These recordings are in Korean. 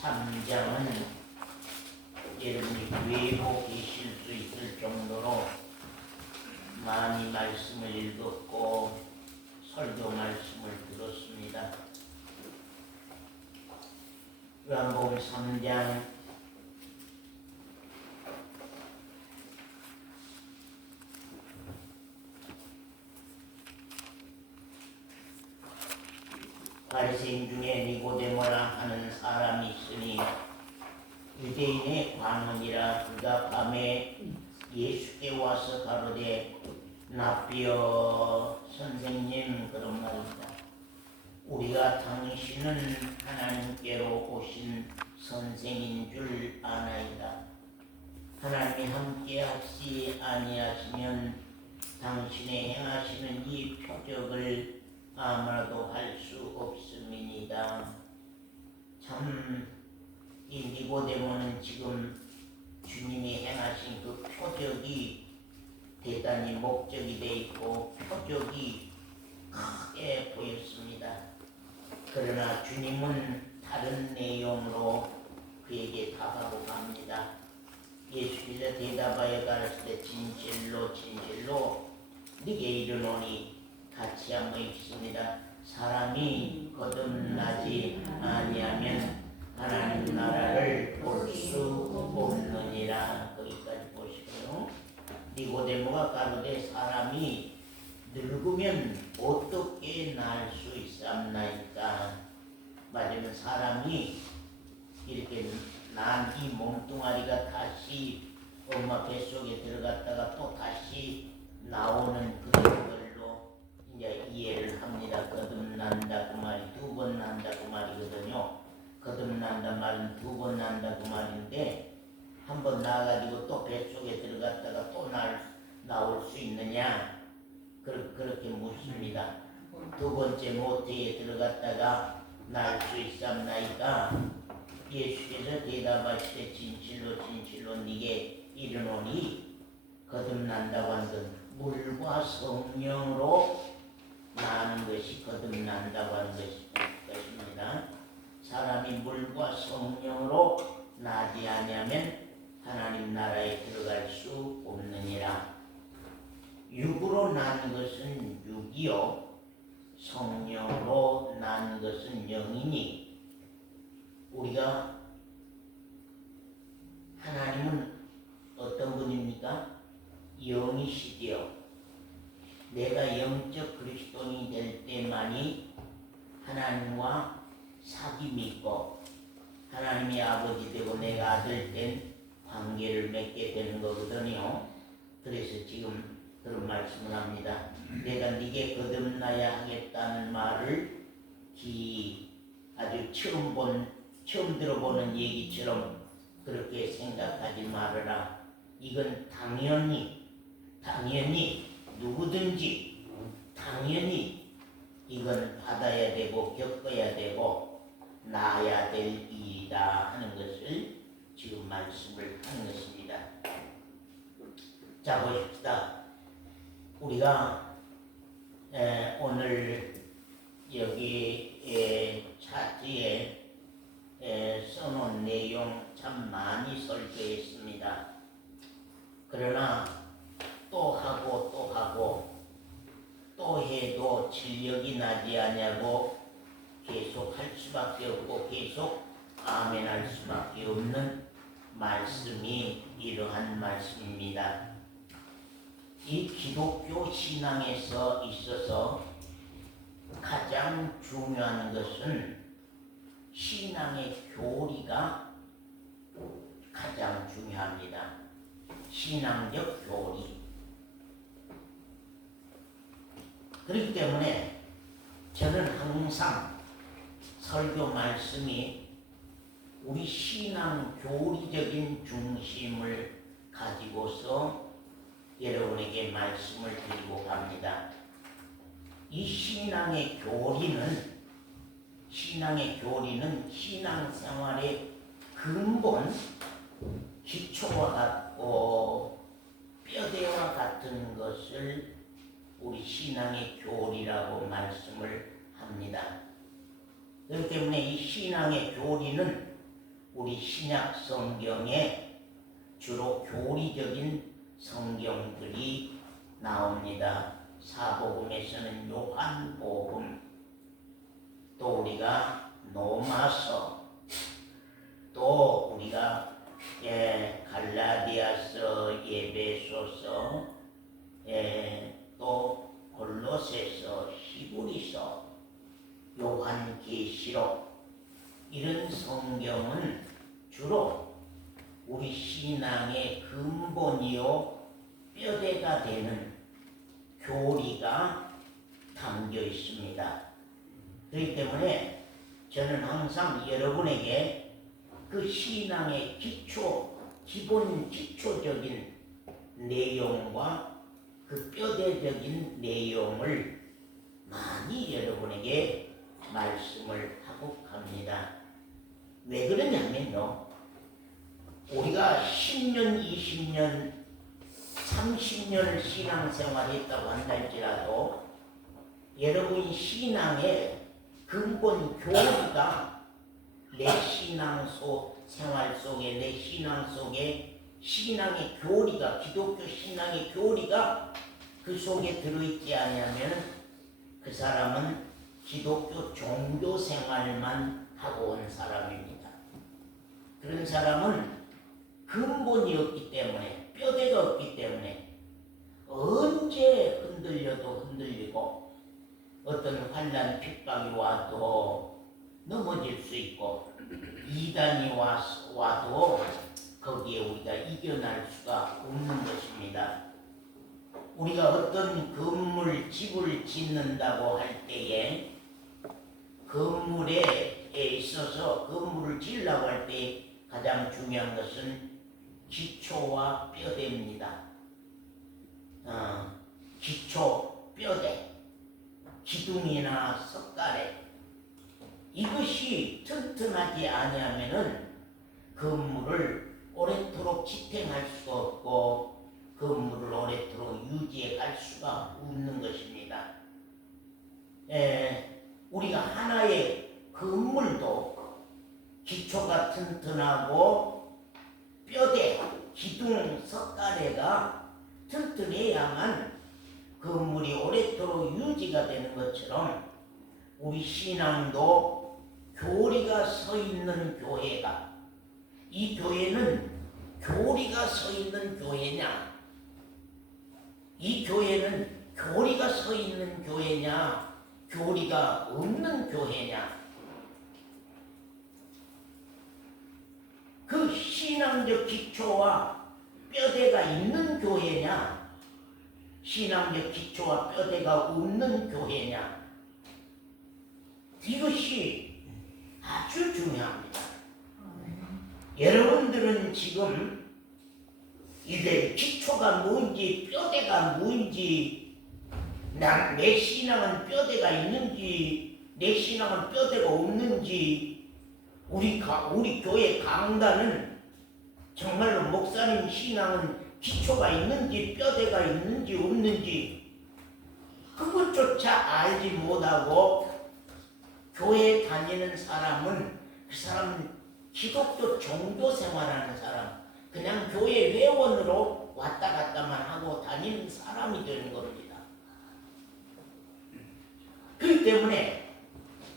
3장은 여러분이 외고 계실 수 있을 정도로 많이 말씀을 읽었고 설교 말씀을 들었습니다. 요한복음 3장 바리새인 중에 니고데모라 하는 사람이 있으니 유대인의 관원이라. 그가 밤에 예수께 와서 가로되 납비여 선생님 그런 말이다. 우리가 당신은 하나님께로 오신 선생인 줄 아나이다. 하나님이 함께 하시 아니하시면 당신의 행하시는 이 표적을 아무라도 할 수 없음이니이다. 참 이 니고데모는 지금 주님이 행하신 그 표적이 대단히 목적이 돼 있고 표적이 크게 보였습니다. 그러나 주님은 다른 내용으로 그에게 답하고 갑니다. 예수께서 대답하여 가르치되 진실로 진실로 네게 이르노니 같이 한번 읽습니다. 사람이 거듭나지 아니하면 하나님 나라를 볼 수 없느니라. 거기까지 보시고요. 니고데모가 가로되 사람이 늙으면 어떻게 날 수 있사옵나이까. 맞으면 사람이 이렇게 난 이 몸뚱아리가 다시 엄마 뱃속에 들어갔다가 또 다시 나오는 그런 걸로 이제 이해를 합니다. 거듭난다 그 말이 두 번 난다 그 말이거든요. 거듭난다 말은 두 번 난다 그 말인데 한 번 나가지고 또 뱃속에 들어갔다가 또 나올 수 있느냐 그렇게 묻습니다. 두 번째 모태에 들어갔다가 날 수 있사옵나이까. 예수께서 대답하시되 진실로 진실로 네게 이르노니 거듭난다고 한 건 물과 성령으로 나는 것이 거듭난다고 하는 것입니다. 사람이 물과 성령으로 나지 아니하면 하나님 나라에 들어갈 수 없느니라. 육으로 난 것은 육이요 성령으로 난 것은 영이니. 우리가 하나님은 어떤 분입니까? 영이시지요. 내가 영적 그리스도인이 될 때만이 하나님과 사귐이 있고 하나님이 아버지 되고 내가 아들 된 관계를 맺게 되는 거거든요. 그래서 지금 그런 말씀을 합니다. 내가 네게 거듭나야 하겠다는 말을 아주 처음 들어보는 얘기처럼 그렇게 생각하지 말아라. 이건 당연히 누구든지 당연히 이건 받아야 되고 겪어야 되고 나아야 될 일이다 하는 것을 지금 말씀을 하는 것입니다. 자 보십시다. 우리가 오늘 여기 차트에 써놓은 내용 참 많이 설교했습니다. 그러나 또 하고 또 해도 진력이 나지 않냐고 계속 할 수밖에 없고 계속 아멘 할 수밖에 없는 말씀이 이러한 말씀입니다. 이 기독교 신앙에서 있어서 가장 중요한 것은 신앙의 교리가 가장 중요합니다. 신앙적 교리. 그렇기 때문에 저는 항상 설교 말씀이 우리 신앙 교리적인 중심을 가지고서 여러분에게 말씀을 드리고 갑니다. 이 신앙의 교리는 신앙생활의 근본, 기초와 같고 뼈대와 같은 것을 우리 신앙의 교리라고 말씀을 합니다. 그렇기 때문에 이 신앙의 교리는 우리 신약 성경에 주로 교리적인 성경들이 나옵니다. 사복음에서는 요한복음, 또 우리가 로마서, 또 우리가 갈라디아서, 에베소서, 또 골로새서, 히브리서, 요한계시록, 이런 성경은 주로 우리 신앙의 근본이요 뼈대가 되는 교리가 담겨 있습니다. 그렇기 때문에 저는 항상 여러분에게 그 신앙의 기본 기초적인 내용과 그 뼈대적인 내용을 많이 여러분에게 말씀을 하고 갑니다. 왜 그러냐면요, 우리가 10년, 20년, 30년을 신앙생활했다고 한달지라도 여러분 신앙의 근본 교리가 내 생활 속에, 내 신앙 속에 신앙의 교리가, 기독교 신앙의 교리가 그 속에 들어있지 않으면 그 사람은 기독교 종교 생활만 하고 온 사람입니다. 그런 사람은 근본이 없기 때문에, 뼈대가 없기 때문에 언제 흔들려도 흔들리고 어떤 환난 핍박이 와도 넘어질 수 있고 이단이 와도 거기에 우리가 이겨낼 수가 없는 것입니다. 우리가 어떤 건물, 집을 짓는다고 할 때에 건물에 있어서 건물을 지으려고 할 때 가장 중요한 것은 기초와 뼈대입니다. 기초, 뼈대, 기둥이나 석가래, 이것이 튼튼하지 아니하면은 건물을 오래도록 지탱할 수가 없고 건물을 오래도록 유지해 갈 수가 없는 것입니다. 우리가 하나의 건물도 기초가 튼튼하고 뼈대, 기둥, 석가래가 튼튼해야만 건물이 오래도록 유지가 되는 것처럼 우리 신앙도 교리가 서 있는 교회가, 이 교회는 교리가 서 있는 교회냐, 이 교회는 교리가 서 있는 교회냐, 교리가 없는 교회냐, 그 신앙적 기초와 뼈대가 있는 교회냐, 신앙적 기초와 뼈대가 없는 교회냐, 이것이 아주 중요합니다. 여러분들은 지금 이제 기초가 뭔지 뼈대가 뭔지, 내 신앙은 뼈대가 있는지 내 신앙은 뼈대가 없는지, 우리 교회 강단은 정말로 목사님 신앙은 기초가 있는지 뼈대가 있는지 없는지 그것조차 알지 못하고 교회 다니는 사람은 그 사람은 기독교 종교 생활하는 사람, 그냥 교회 회원으로 왔다 갔다만 하고 다니는 사람이 되는 겁니다. 그렇기 때문에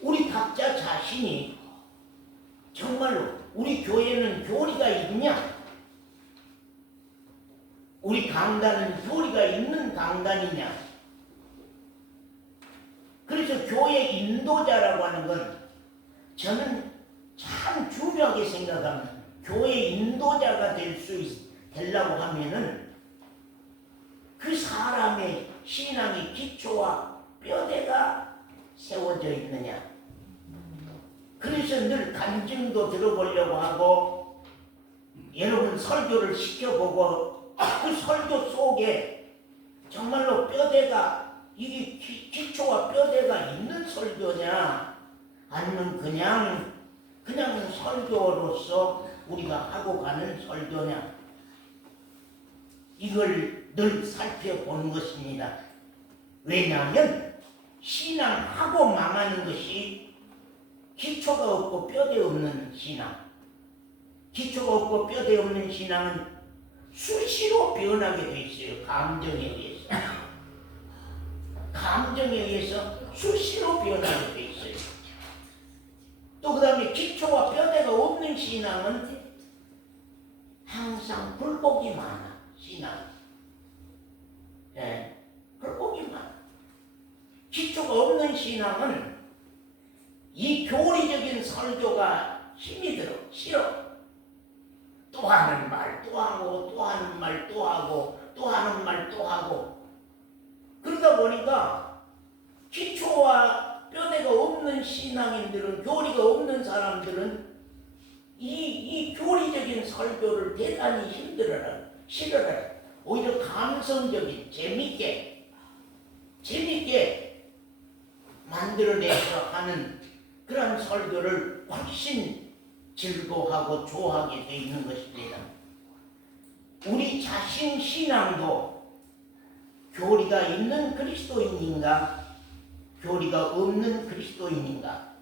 우리 각자 자신이 정말로 우리 교회는 교리가 있냐, 우리 강단은 교리가 있는 강단이냐. 그래서 교회 인도자라고 하는 건 저는 참 중요하게 생각합니다. 교회 인도자가 되려고 하면은 그 사람의 신앙의 기초와 뼈대가 세워져 있느냐. 그래서 늘 간증도 들어보려고 하고 여러분 설교를 시켜보고 그 설교 속에 정말로 뼈대가, 이게 기초와 뼈대가 있는 설교냐, 아니면 그냥 설교로서 우리가 하고 가는 설교냐, 이걸 늘 살펴보는 것입니다. 왜냐하면 신앙하고 망하는 것이 기초가 없고 뼈대 없는 신앙, 기초가 없고 뼈대 없는 신앙은 수시로 변하게 돼 있어요. 감정에 의해서. 감정에 의해서 수시로 변하게 돼 있어요. 또 그 다음에 기초와 뼈대가 없는 신앙은 항상 굴곡이 많아. 신앙. 예, 굴곡이 많아. 기초가 없는 신앙은 이 교리적인 설교가 힘이 들어. 싫어. 또 하는 말 또 하고 또 하는 말 또 하고 또 하는 말 또 하고 그러다 보니까 기초와 뼈대가 없는 신앙인들은 교리가 없는 사람들은 이 교리적인 설교를 대단히 싫어해. 오히려 감성적인 재밌게 만들어내서 하는 그런 설교를 훨씬 즐거워하고 좋아하게 돼 있는 것입니다. 우리 자신 신앙도 교리가 있는 그리스도인인가 교리가 없는 그리스도인인가.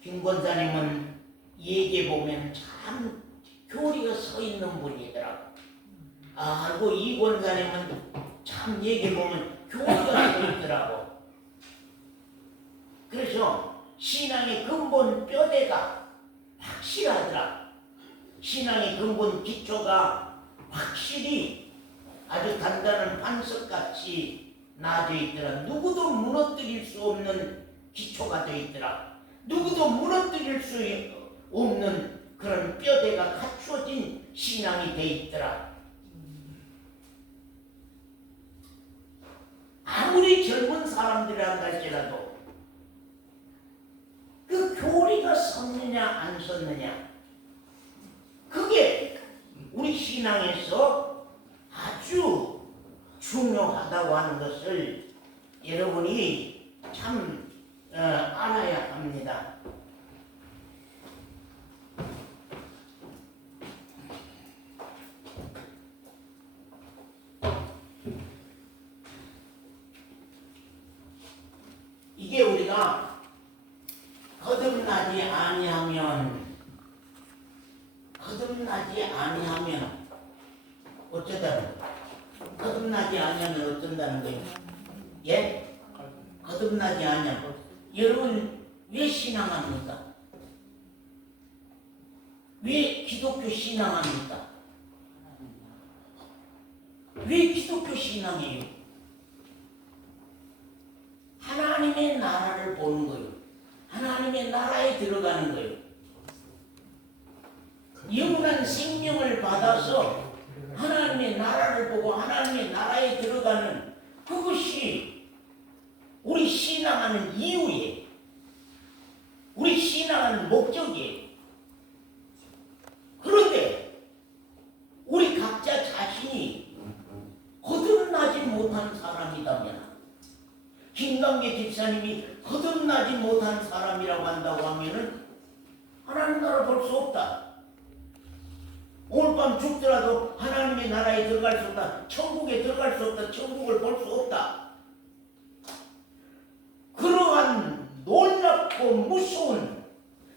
김 권사님은 얘기해보면 참 교리가 서 있는 분이더라고. 그리고 이 권사님은 참 얘기해보면 교리가 서 있더라고. 그래서 신앙의 근본 뼈대가 확실하더라. 신앙의 근본 기초가 확실히 아주 단단한 반석같이 나져 있더라. 누구도 무너뜨릴 수 없는 기초가 되어 있더라. 누구도 무너뜨릴 수 없는 그런 뼈대가 갖추어진 신앙이 되어 있더라. 아무리 젊은 사람들이라 할지라도 그 교리가 섰느냐 안 섰느냐, 그게 우리 신앙에서 아주 중요하다고 하는 것을 여러분이 참 알아야 합니다. 이게 우리가 거듭나지 아니하면 어쩌다는 거예요? 거듭나지 아니하면 어쩐다는 거예요? 예? 거듭나지 아니하면 여러분 왜 신앙합니까? 왜 기독교 신앙합니까? 왜 기독교 신앙이에요? 하나님의 나라를 보는 거예요. 하나님의 나라에 들어가는 거예요. 영원한 생명을 받아서 하나님의 나라를 보고 하나님의 나라에 들어가는 그것이 우리 신앙하는 이유예요. 우리 신앙하는 목적이에요. 그런데 우리 각자 자신이 거듭나지 못한 사람이라면, 김강계 집사님이 거듭나지 못한 사람이라고 한다고 하면은 하나님 나라 볼 수 없다. 오늘 밤 죽더라도 하나님의 나라에 들어갈 수 없다. 천국에 들어갈 수 없다. 천국을 볼 수 없다. 그러한 놀랍고 무서운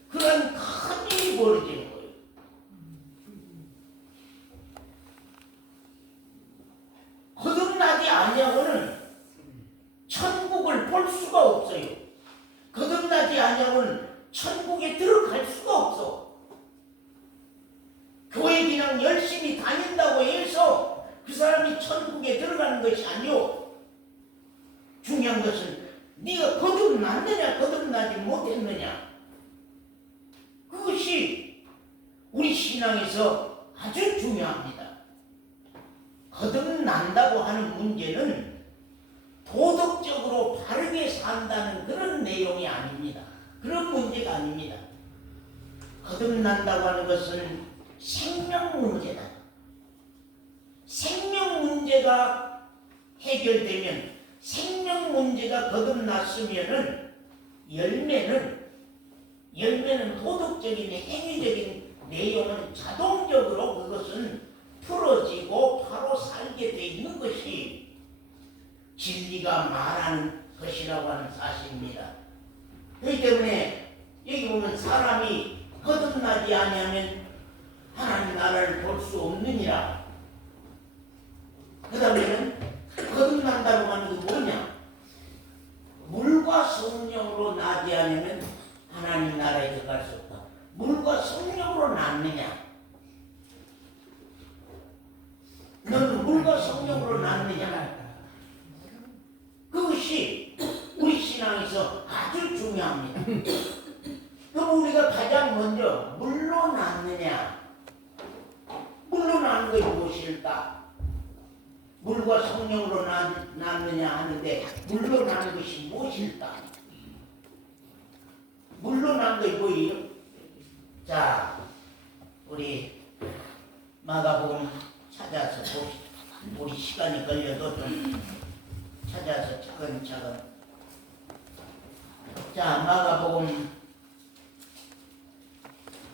그런 큰 일이 벌어지는 거예요. 거듭나지 아니하고는 천국을 볼 수가 없어요. 거듭나지 아니하고는 천국에 들어갈 수가 없어. 교회 그냥 열심히 다닌다고 해서 그 사람이 천국에 들어가는 것이 아니오. 중요한 것은 네가 거듭났느냐 거듭나지 못했느냐, 그것이 우리 신앙에서 아주 중요합니다. 거듭난다고 하는 문제는 도덕적으로 바르게 산다는 그런 내용이 아닙니다. 그런 문제가 아닙니다. 거듭난다고 하는 것은 생명 문제다. 생명 문제가 해결되면, 생명 문제가 거듭났으면은 열매는 도덕적인 행위적인 내용은 자동적으로 그것은 풀어지고 바로 살게 돼 있는 것이 진리가 말하는 것이라고 하는 사실입니다. 그렇기 때문에 여기 보면 사람이 거듭나 거듭나지 아니하면 하나님 나라를 볼 수 없느니라. 그 다음에는 거듭난다고 하는 게 뭐냐? 물과 성령으로 나지 않으면 하나님 나라에 들어갈 수 없다. 물과 성령으로 낳느냐? 너는 물과 성령으로 낳느냐? 그것이 우리 신앙에서 아주 중요합니다. 그럼 우리가 가장 먼저 물로 낳느냐? 물로 낳는 것이 무엇일까? 물과 성령으로 낳느냐 하는데 물로 낳는 것이 무엇일까? 물로 낳는 것이 뭐예요? 자, 우리 마가복음 찾아서 봅시다. 우리 시간이 걸려도 좀 찾아서 차근차근. 자, 마가복음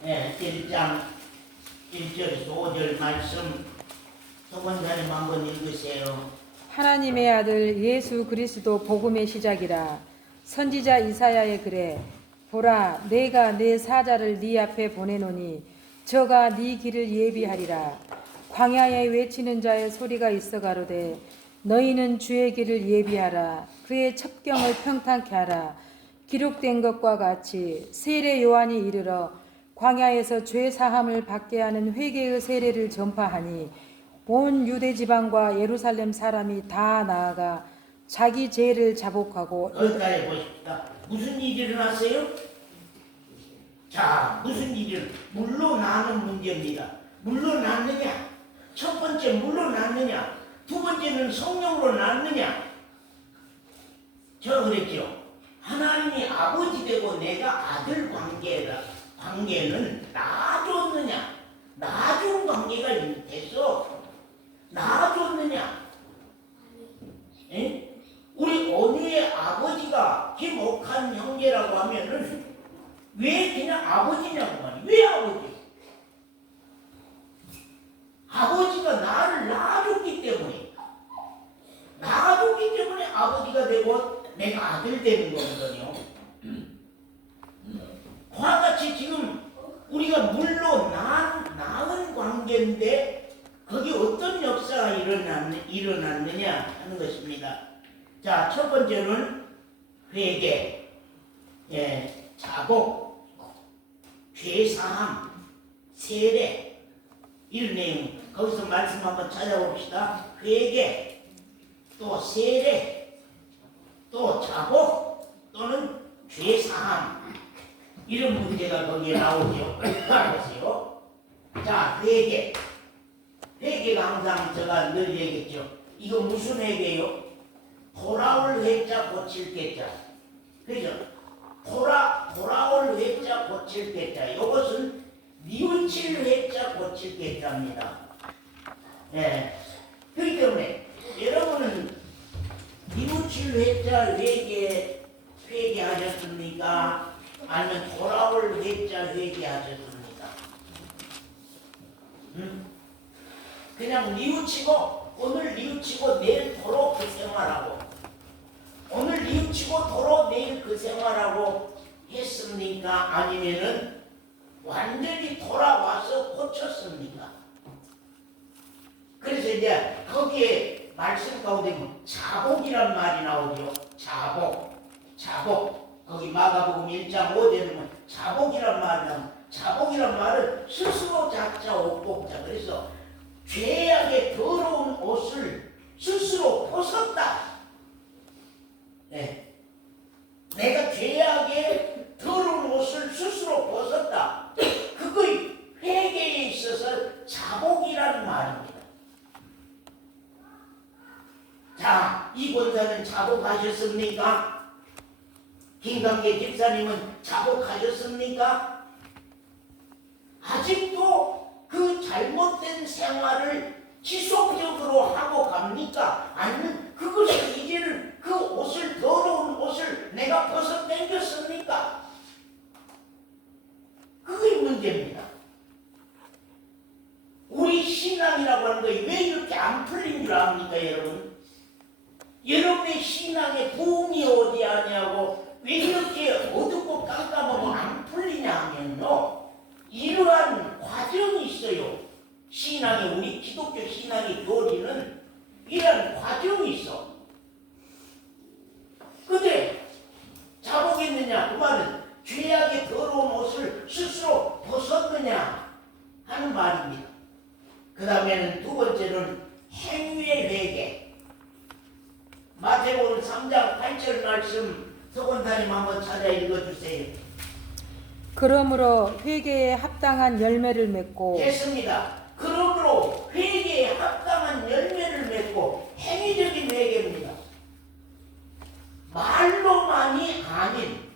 1장 1절에서 5절 말씀 조건자님 한번 읽으세요. 하나님의 아들 예수 그리스도 복음의 시작이라. 선지자 이사야의 글에 보라 내가 내 사자를 네 앞에 보내노니 저가 네 길을 예비하리라. 광야에 외치는 자의 소리가 있어 가로되 너희는 주의 길을 예비하라. 그의 첩경을 평탄케 하라. 기록된 것과 같이 세례 요한이 이르러 광야에서 죄 사함을 받게 하는 회개의 세례를 전파하니 온 유대 지방과 예루살렘 사람이 다 나아가 자기 죄를 자복하고. 여기까지 보십시다. 무슨 일이 일어났어요? 자, 무슨 일이 물로 나는 문제입니다. 물로 낳느냐? 첫 번째 물로 낳느냐? 두 번째는 성령으로 낳느냐? 저 그랬죠. 하나님이 아버지 되고 내가 아들 관계는 낳아줬느냐? 낳아준 관계가 돼서 낳아줬느냐? 에? 우리 온유의 아버지가 김옥한 형제라고 하면은 왜 그냥 아버지냐고 말이야. 왜 아버지? 아버지가 나를 낳아줬기 때문에 아버지가 되고 내가 아들 되는 거거든요. 그와 같이 지금 우리가 물로 낳은 관계인데 거기 어떤 역사가 일어났느냐 하는 것입니다. 자, 첫 번째는 회개, 자복, 죄사함, 세례 이런 내용. 거기서 말씀 한번 찾아봅시다. 회개, 또 세례, 또 자복 또는 죄사함 이런 문제가 거기에 나오죠. 보세요. 자, 회개. 회개가 항상 제가 늘 얘기했죠. 이거 무슨 회개요? 돌아올 회자 고칠 개자. 그죠? 돌아올 회자 고칠 개자. 이것은 뉘우칠 회자 고칠 개자입니다. 예. 그렇기 때문에 여러분은 뉘우칠 회자 회개하셨습니까? 아니면 돌아올 회자 회개하셨습니까? 그냥 뉘우치고 오늘 뉘우치고 내일 도로 그 생활하고 오늘 뉘우치고 도로 내일 그 생활하고 했습니까? 아니면은 완전히 돌아와서 고쳤습니까? 그래서 이제 거기에 말씀 가운데 자복이란 말이 나오죠. 자복. 거기 마가복음 1장 5절에 보면 자복이란 말이 나옵니다. 자복이란 말은 스스로 작자 옥복자. 그래서 죄악의 더러운 옷을 스스로 벗었다. 네. 내가 죄악의 더러운 옷을 스스로 벗었다. 그거의 회개에 있어서 자복이라는 말입니다. 자, 이 권사는 자복하셨습니까? 김강계 집사님은 자복하셨습니까? 아직도 그 잘못된 생활을 지속적으로 하고 갑니까? 아니면 그것을 이제는 그 옷을 더러운 옷을 내가 벗어 당겼습니까? 그게 문제입니다. 우리 신앙이라고 하는 것이 왜 이렇게 안 풀린 줄 압니까, 여러분? 여러분의 신앙에 부흥이 어디 하냐고 왜 이렇게 어둡고 깜깜하고 안 풀리냐 하면요, 이러한 과정이 있어요. 신앙이, 우리 기독교 신앙의 교리는 이러한 과정이 있어. 근데 자복했느냐? 그 말은 죄악의 더러운 옷을 스스로 벗었느냐 하는 말입니다. 그 다음에는 두 번째는 행위의 회개. 마태복음 3장 8절 말씀 서건사님 한번 찾아 읽어주세요. 그러므로 회개에 합당한 열매를 맺고 됐습니다. 그러므로 회개에 합당한 열매를 맺고 행위적인 회개입니다. 말로만이 아닌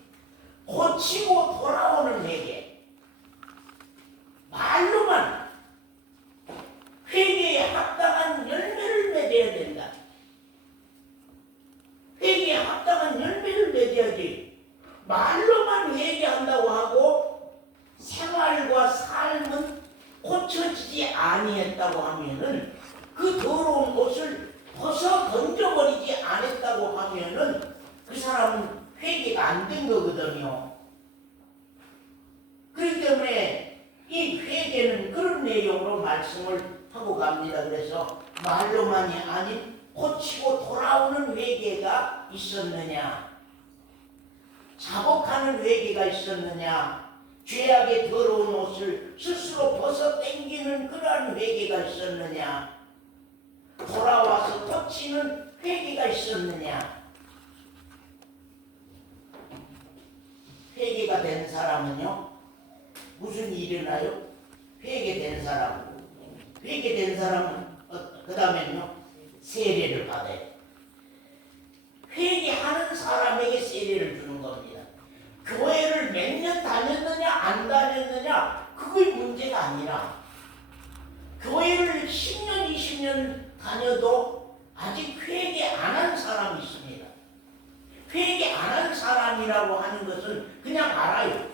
고치고 돌아오는 회개. 말로만 회개에 합당한 열매를 맺어야 된다. 회개에 합당한 열매를 맺어야지. 말로만 회개한다고 하고 생활과 삶은 고쳐지지 아니했다고 하면은, 그 더러운 옷을 벗어 던져버리지 않았다고 하면은 그 사람은 회개가 안 된 거거든요. 그렇기 때문에 이 회개는 그런 내용으로 말씀을 하고 갑니다. 그래서 말로만이 아닌 고치고 돌아오는 회개가 있었느냐, 자복하는 회개가 있었느냐, 죄악의 더러운 옷을 스스로 벗어 땡기는 그러한 회개가 있었느냐, 돌아와서 터치는 회개가 있었느냐. 회개가 된 사람은요, 무슨 일이 일어나요? 회개된 사람은 그 다음에는요, 세례를 받아요. 회개하는 사람에게 세례를 주는 겁니다. 교회를 몇 년 다녔느냐 안 다녔느냐 그게 문제가 아니라, 교회를 10년 20년 다녀도 아직 회개 안 한 사람이 있습니다. 회개 안 한 사람이라고 하는 것은 그냥 알아요.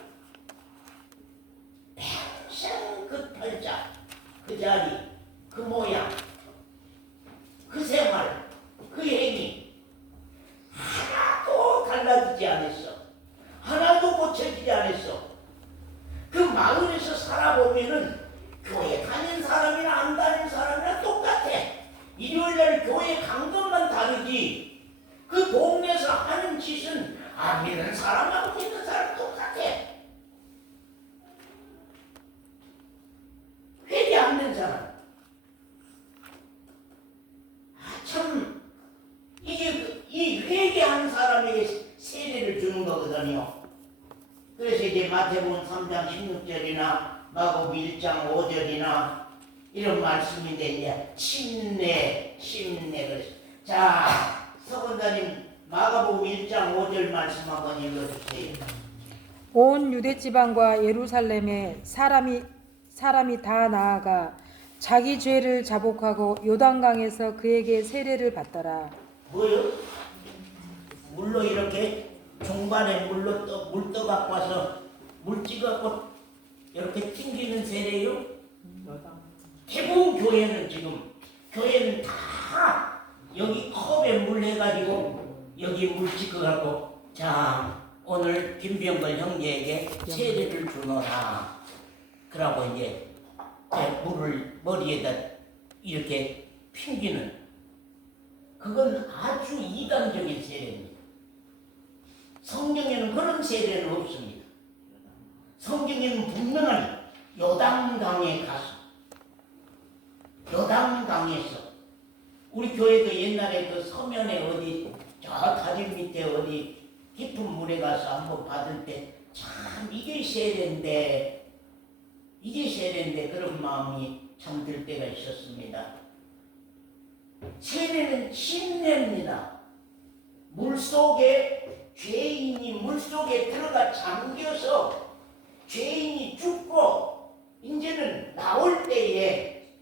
평생 그 팔자, 그 자리, 그 모양, 그 생활, 그 행위 하나도 달라지지 않았어. 하나도 고쳐지지 않았어. 그 마을에서 살아보면은 교회 다닌 사람이나 안 다닌 사람이나 똑같아. 일요일날 교회 간 것만 다르지, 그 동네에서 하는 짓은 안 믿는 사람하고 믿는 사람 똑같아. 회개 안 된 사람. 참, 이게 이 회개한 사람에게 세례를 주는 거거든요. 그래서 이제 마태복음 3장 16절이나 마고복음 1장 5절이나 이런 말씀인데, 이제 침례 그래서, 자, 서건사님 마가복음 1장 5절 말씀 한번 읽어주세요. 온 유대 지방과 예루살렘에 사람이 다 나아가 자기 죄를 자복하고 요단강에서 그에게 세례를 받더라. 뭐요? 물로 이렇게 종반에 물 떠 갖고 와서 물 찍어갖고 이렇게 튕기는 세례요? 대부분 교회는 다 여기 컵에 물 해가지고 여기 물 찍어갖고, 자, 오늘 김병걸 형제에게 세례를 주노라. 그러고 이제 물을 머리에다 이렇게 튕기는, 그건 아주 이단적인 세례입니다. 성경에는 그런 세례는 없습니다. 성경에는 분명히 요단강에 가서, 요단강에서, 우리 교회도 옛날에 그 서면에 어디 저 다리 밑에 어디 깊은 물에 가서 한번 받을 때 참 이게 세례인데 그런 마음이 참 들 때가 있었습니다. 세례는 침례입니다. 물속에 죄인이 물속에 들어가 잠겨서 죄인이 죽고 이제는 나올 때에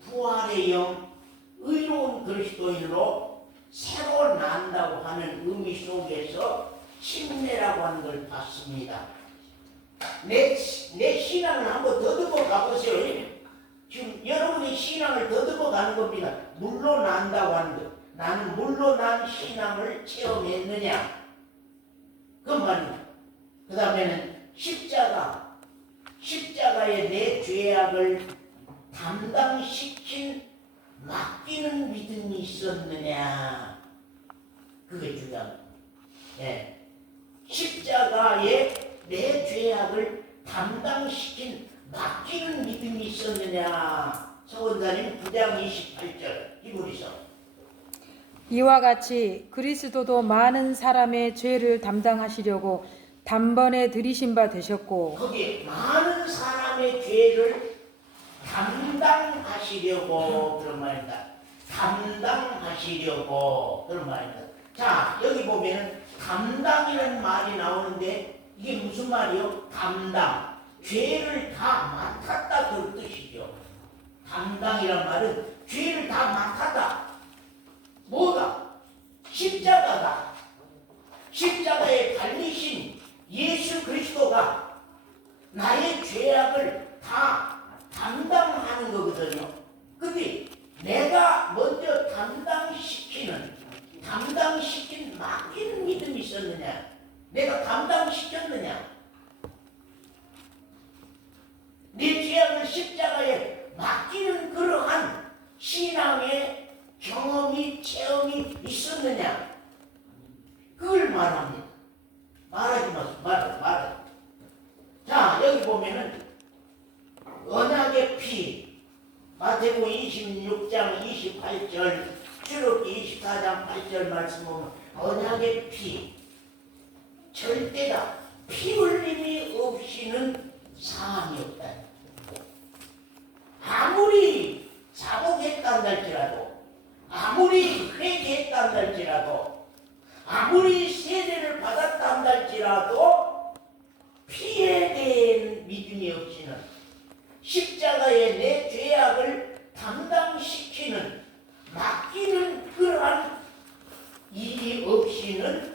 부활의 영, 의로운 그리스도인으로 새로 난다고 하는 의미 속에서 침례라고 하는 걸 받습니다. 내 신앙을 한번 더듬어 가보세요. 지금 여러분의 신앙을 더듬어 가는 겁니다. 물로 난다고 하는 것. 나는 물로 난 신앙을 체험했느냐? 그 말입니다. 그 다음에는 십자가 십자가에 내 죄악을 담당시킨 맡기는 믿음이 있었느냐. 그게 중요합니다. 예. 십자가에 내 죄악을 담당시킨 맡기는 믿음이 있었느냐. 서원사님 9장 28절 히브리서. 이와 같이 그리스도도 많은 사람의 죄를 담당하시려고 단번에 들이신 바 되셨고 거기에 많은 사람의 죄를 담당하시려고 그런 말입니다. 담당하시려고 그런 말입니다. 자, 여기 보면은 담당이라는 말이 나오는데 이게 무슨 말이요? 담당. 죄를 다 맡았다 그런 뜻이죠. 담당이란 말은 죄를 다 맡았다. 뭐가? 십자가다. 십자가에 달리신 예수 그리스도가 나의 죄악을 다 담당하는 거거든요. 근데 내가 먼저 담당시킨 맡기는 믿음이 있었느냐? 내가 담당시켰느냐? 내 죄악을 십자가에 맡기는 그러한 신앙의 경험이, 체험이 있었느냐? 그걸 말합니다. 말하지 마세요. 말해. 자, 여기 보면은 언약의 피, 마태복음 26장 28절, 출애굽기 24장 8절 말씀 보면 언약의 피, 절대다. 피 흘림이 없이는 사함이 없다. 아무리 사복했다 할지라도, 아무리 회개했다 할지라도, 아무리 세례를 받았다 할지라도 피에 대한 믿음이 없이는, 십자가에 내 죄악을 담당시키는, 맡기는 그러한 일이 없이는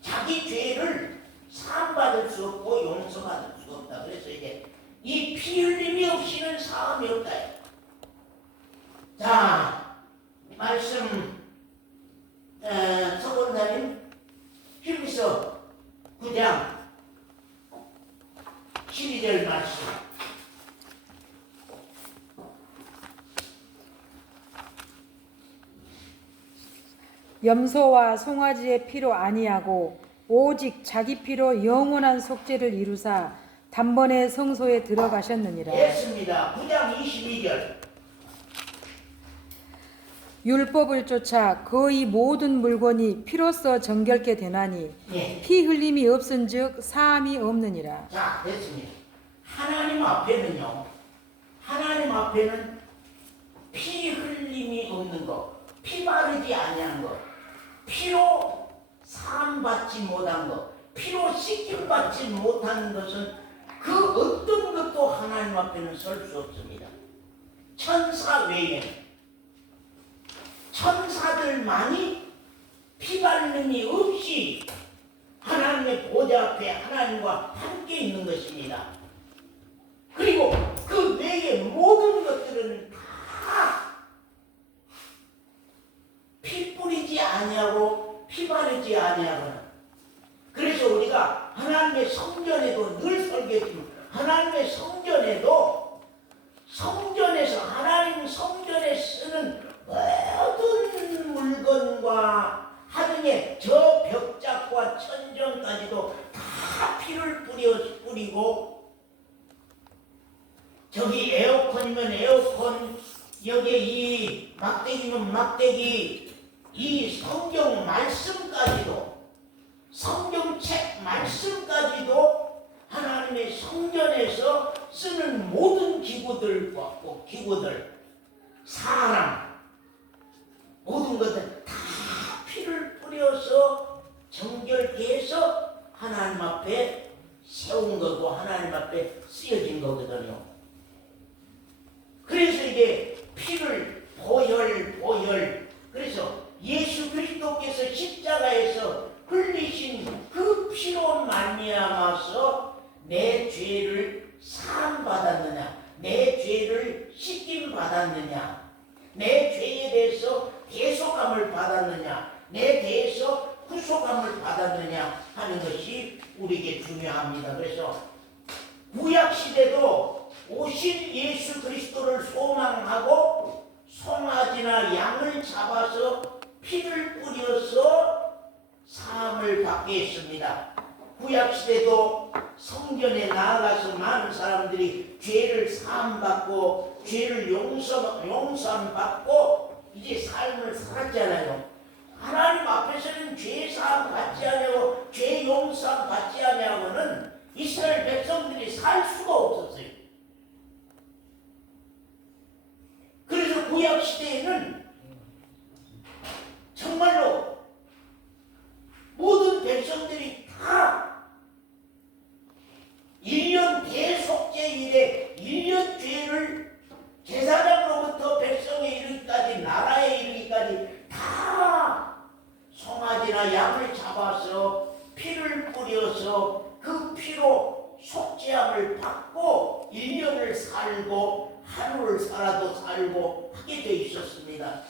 자기 죄를 사함받을 수 없고 용서받을 수 없다. 그래서 이게 이 피 흘림이 없이는 사함이 없다. 자, 말씀 서원사님 히브리서 9장 12절 말씀. 염소와 송아지의 피로 아니하고 오직 자기 피로 영원한 속죄를 이루사 단번에 성소에 들어가셨느니라. 됐습니다. 9장 22절. 율법을 쫓아 거의 모든 물건이 피로써 정결케 되나니 예. 피 흘림이 없은즉 사함이 없느니라. 자, 됐습니다. 하나님 앞에는요, 하나님 앞에는 피 흘림이 없는 것, 피 바르지 아니한 것, 피로 사함받지 못한 것, 피로 씻김받지 못한 것은 그 어떤 것도 하나님 앞에는 설 수 없습니다. 천사 외에는, 천사들만이 피 바름이 없이 하나님의 보좌 앞에 하나님과 함께 있는 것입니다. 그리고 그 외의 모든 것들은 다 피 뿌리지 아니하고 피 바르지 아니하거나. 그래서 우리가 하나님의 성전에도 늘 설교했지만 하나님의 성전에도 성전에서 하나님 성전에 쓰는 모든 물건과 하등의 저 벽작과 천정까지도 다 피를 뿌리고, 저기 에어컨이면 에어컨, 여기에 이 막대기면 막대기, 이 성경 말씀까지도, 성경책 말씀까지도 하나님의 성전에서 쓰는 모든 기구들, 사람, 모든 것들 다 피를 뿌려서 정결케 해서 하나님 앞에 세운 거고 하나님 앞에 쓰여진 거거든요. 그래서 이게 피를 보혈, 그래서 예수 그리스도께서 십자가에서 흘리신 그 피로 말미암아서 내 죄를 사함받았느냐, 내 죄를 씻김 받았느냐, 내 죄에 대해서 대속함을 받았느냐, 내 대해서 후속함을 받았느냐 하는 것이 우리에게 중요합니다. 그래서 구약 시대 시대도 오실 예수 그리스도를 소망하고 송아지나 양을 잡아서 피를 뿌려서 사함을 받게 했습니다. 구약 시대도 성전에 나아가서 많은 사람들이 죄를 사함받고 죄를 용서받고 이제 삶을 살았잖아요. 하나님 앞에서는 죄 사함 받지 않냐고 죄 용서 받지 않냐고는 이스라엘 백성들이 살 수가 없었어요. 그래서 구약 시대에는 정말로 모든 백성들이 다 1년 대속죄일에 1년 죄를 제사장으로부터 백성에 이르기까지 나라에 이르기까지 다 송아지나 양을 잡아서 피를 뿌려서 그 피로 속죄함을 받고 1년을 살고 하루를 살아도 살고 하게 돼 있었습니다.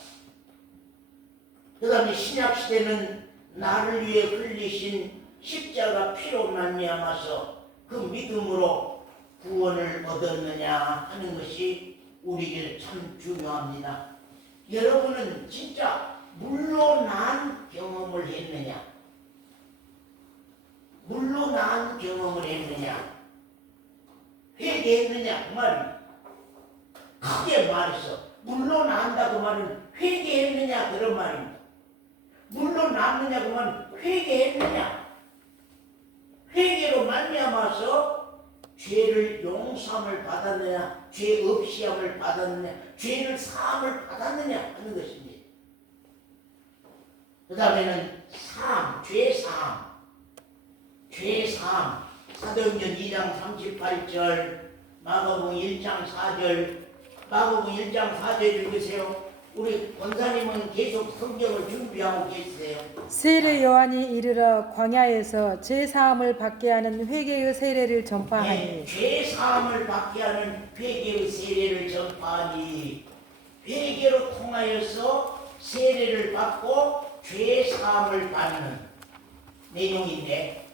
그 다음에 신약시대는 나를 위해 흘리신 십자가 피로 말미암아서 그 믿음으로 구원을 얻었느냐 하는 것이 우리에게 참 중요합니다. 여러분은 진짜 물로 난 경험을 했느냐? 물로 난 경험을 했느냐? 회개했느냐? 그 말입니다. 크게 말해서 물로 난다 그 말은 회개했느냐 그런 말입니다. 물로 났느냐 그 말은 회개했느냐? 회개로 말미암아서 죄를 용서함을 받았느냐, 죄 없이함을 받았느냐, 죄를 사함을 받았느냐 하는 것입니다. 그 다음에는 사함, 죄사함. 죄사함. 사도행전 2장 38절, 마가복음 1장 4절, 마가복음 1장 4절 읽으세요. 우리 권사님은 계속 성경을 준비하고 계세요. 세례 요한이 이르러 광야에서 죄 사함을 받게 하는 회개의 세례를 전파하니. 네, 죄 사함을 받게 하는 회개의 세례를 전파하니. 회개로 통하여서 세례를 받고 죄 사함을 받는 내용인데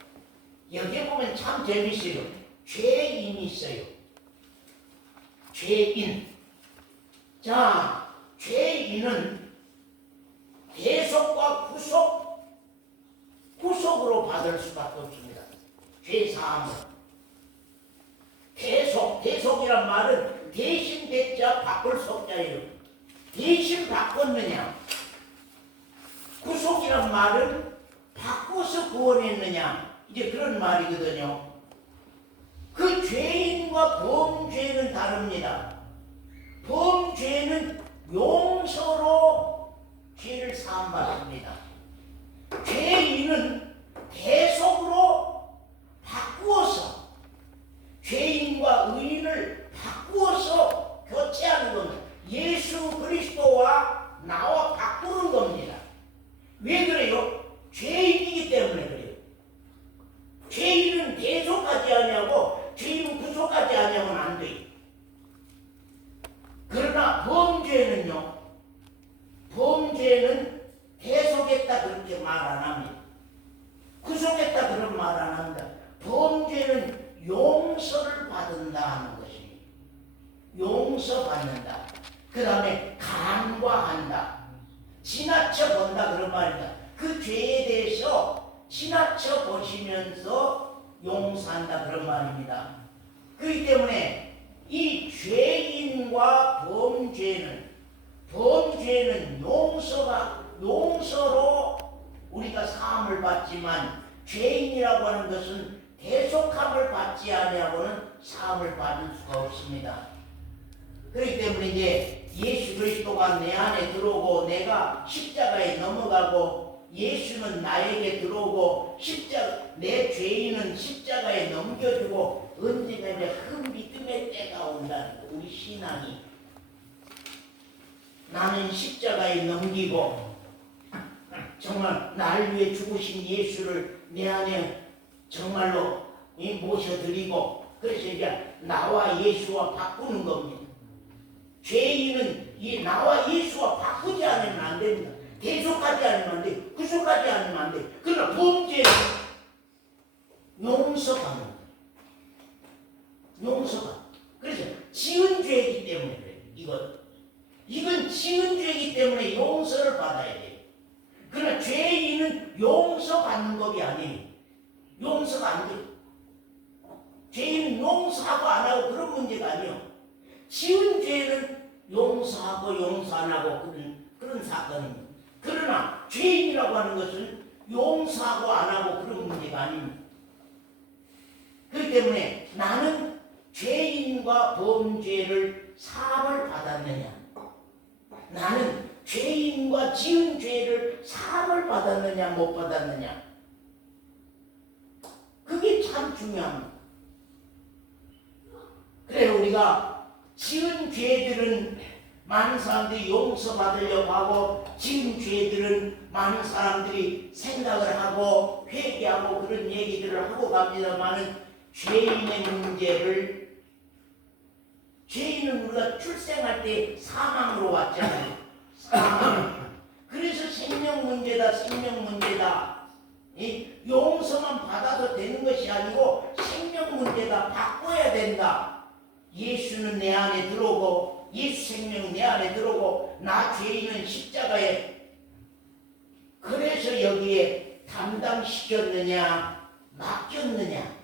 여기 보면 참 재밌어요. 죄인이 있어요. 죄인. 자, 죄인은 대속과 구속으로 받을 수밖에 없습니다. 죄사함을. 대속이란 말은 대신 대자 바꿀 속자예요. 대신 바꿨느냐? 구속이란 말은 바꿔서 구원했느냐? 이제 그런 말이거든요. 그 죄인과 범죄는 다릅니다. 범죄는 용서로 죄를 사함받습니다. 죄인은 대속으로 바꾸어서 죄인과 의인을 바꾸어서 교체하는 겁니다. 예수 그리스도와 나와 바꾸는 겁니다. 왜 그래요? 죄인이기 때문에 그래요. 죄인은 대속하지 아니하고 죄인은 구속하지 아니하고는 안 돼요. 그러나 범죄는요, 범죄는 대속했다 그렇게 말 안 합니다. 구속했다 그런 말 안 합니다. 범죄는 용서를 받는다 하는 것입니다. 용서받는다. 그 다음에 간과한다. 지나쳐 본다 그런 말입니다. 그 죄에 대해서 지나쳐 보시면서 용서한다 그런 말입니다. 그렇기 때문에 이 죄인과 범죄는 용서로 우리가 사함을 받지만 죄인이라고 하는 것은 대속함을 받지 아니하고는 사함을 받을 수가 없습니다. 그렇기 때문에 이제 예수 그리스도가 내 안에 들어오고 내가 십자가에 넘어가고 예수는 나에게 들어오고 내 죄인은 십자가에 넘겨주고 언제나 큰 믿음의 때가 온다는 거. 우리 신앙이 나는 십자가에 넘기고 정말 나를 위해 죽으신 예수를 내 안에 정말로 모셔드리고 그래서 이제 나와 예수와 바꾸는 겁니다. 죄인은 이 나와 예수와 바꾸지 않으면 안 됩니다. 대속하지 않으면 안 돼. 구속하지 않으면 안 돼. 그러나 범죄는 용서하는 거예요. 용서가. 그래서 지은 죄이기 때문에 그래. 이건 지은 죄이기 때문에 용서를 받아야 돼. 그러나 죄인은 용서받는 법이 아니에요. 용서가 안 돼. 죄인은 용서하고 안 하고 그런 문제가 아니에요. 지은 죄는 용서하고 용서 안 하고 그런 사건입니다. 그러나 죄인이라고 하는 것은 용서하고 안 하고 그런 문제가 아닙니다. 그렇기 때문에 나는 죄인과 범죄를 사함을 받았느냐, 나는 죄인과 지은 죄를 사함을 받았느냐 못 받았느냐, 그게 참 중요합니다. 그래 우리가 지은 죄들은 많은 사람들이 용서받으려고 하고 지은 죄들은 많은 사람들이 생각을 하고 회개하고 그런 얘기들을 하고 갑니다만은 죄인의 문제를, 죄인은 우리가 출생할 때 사망으로 왔잖아요. 사망. 그래서 생명 문제다, 생명 문제다. 용서만 받아도 되는 것이 아니고 생명 문제다, 바꿔야 된다. 예수는 내 안에 들어오고 예수 생명은 내 안에 들어오고 나 죄인은 십자가에, 그래서 여기에 담당시켰느냐 맡겼느냐,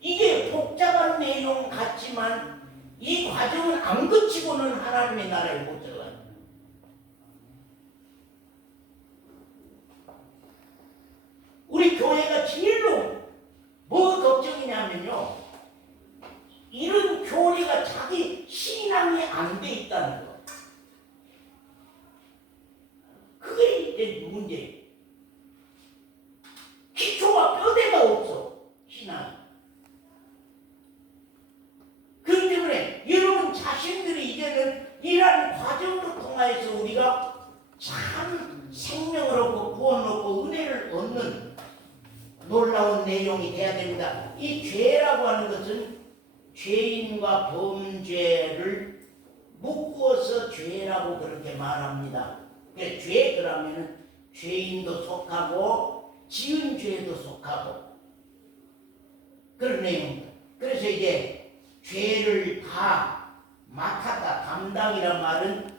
이게 복잡한 내용 같지만 이 과정은 안 거치고는 하나님의 나라에 못 들어가요. 우리 교회가 제일로 뭐 걱정이냐면요, 이런 교리가 자기 신앙이 안 돼 있다는 거. 그게 이제 문제예요. 기초와 뼈대가 없어, 신앙이. 그렇기 때문에 여러분 자신들이 이제는 이러한 과정을 통하여서 우리가 참 생명을 얻고 구원을 얻고 은혜를 얻는 놀라운 내용이 돼야 됩니다. 이 죄라고 하는 것은 죄인과 범죄를 묶어서 죄라고 그렇게 말합니다. 죄 그러면 죄인도 속하고 지은 죄도 속하고 그런 내용입니다. 그래서 이제 죄를 다 맡았다. 담당이란 말은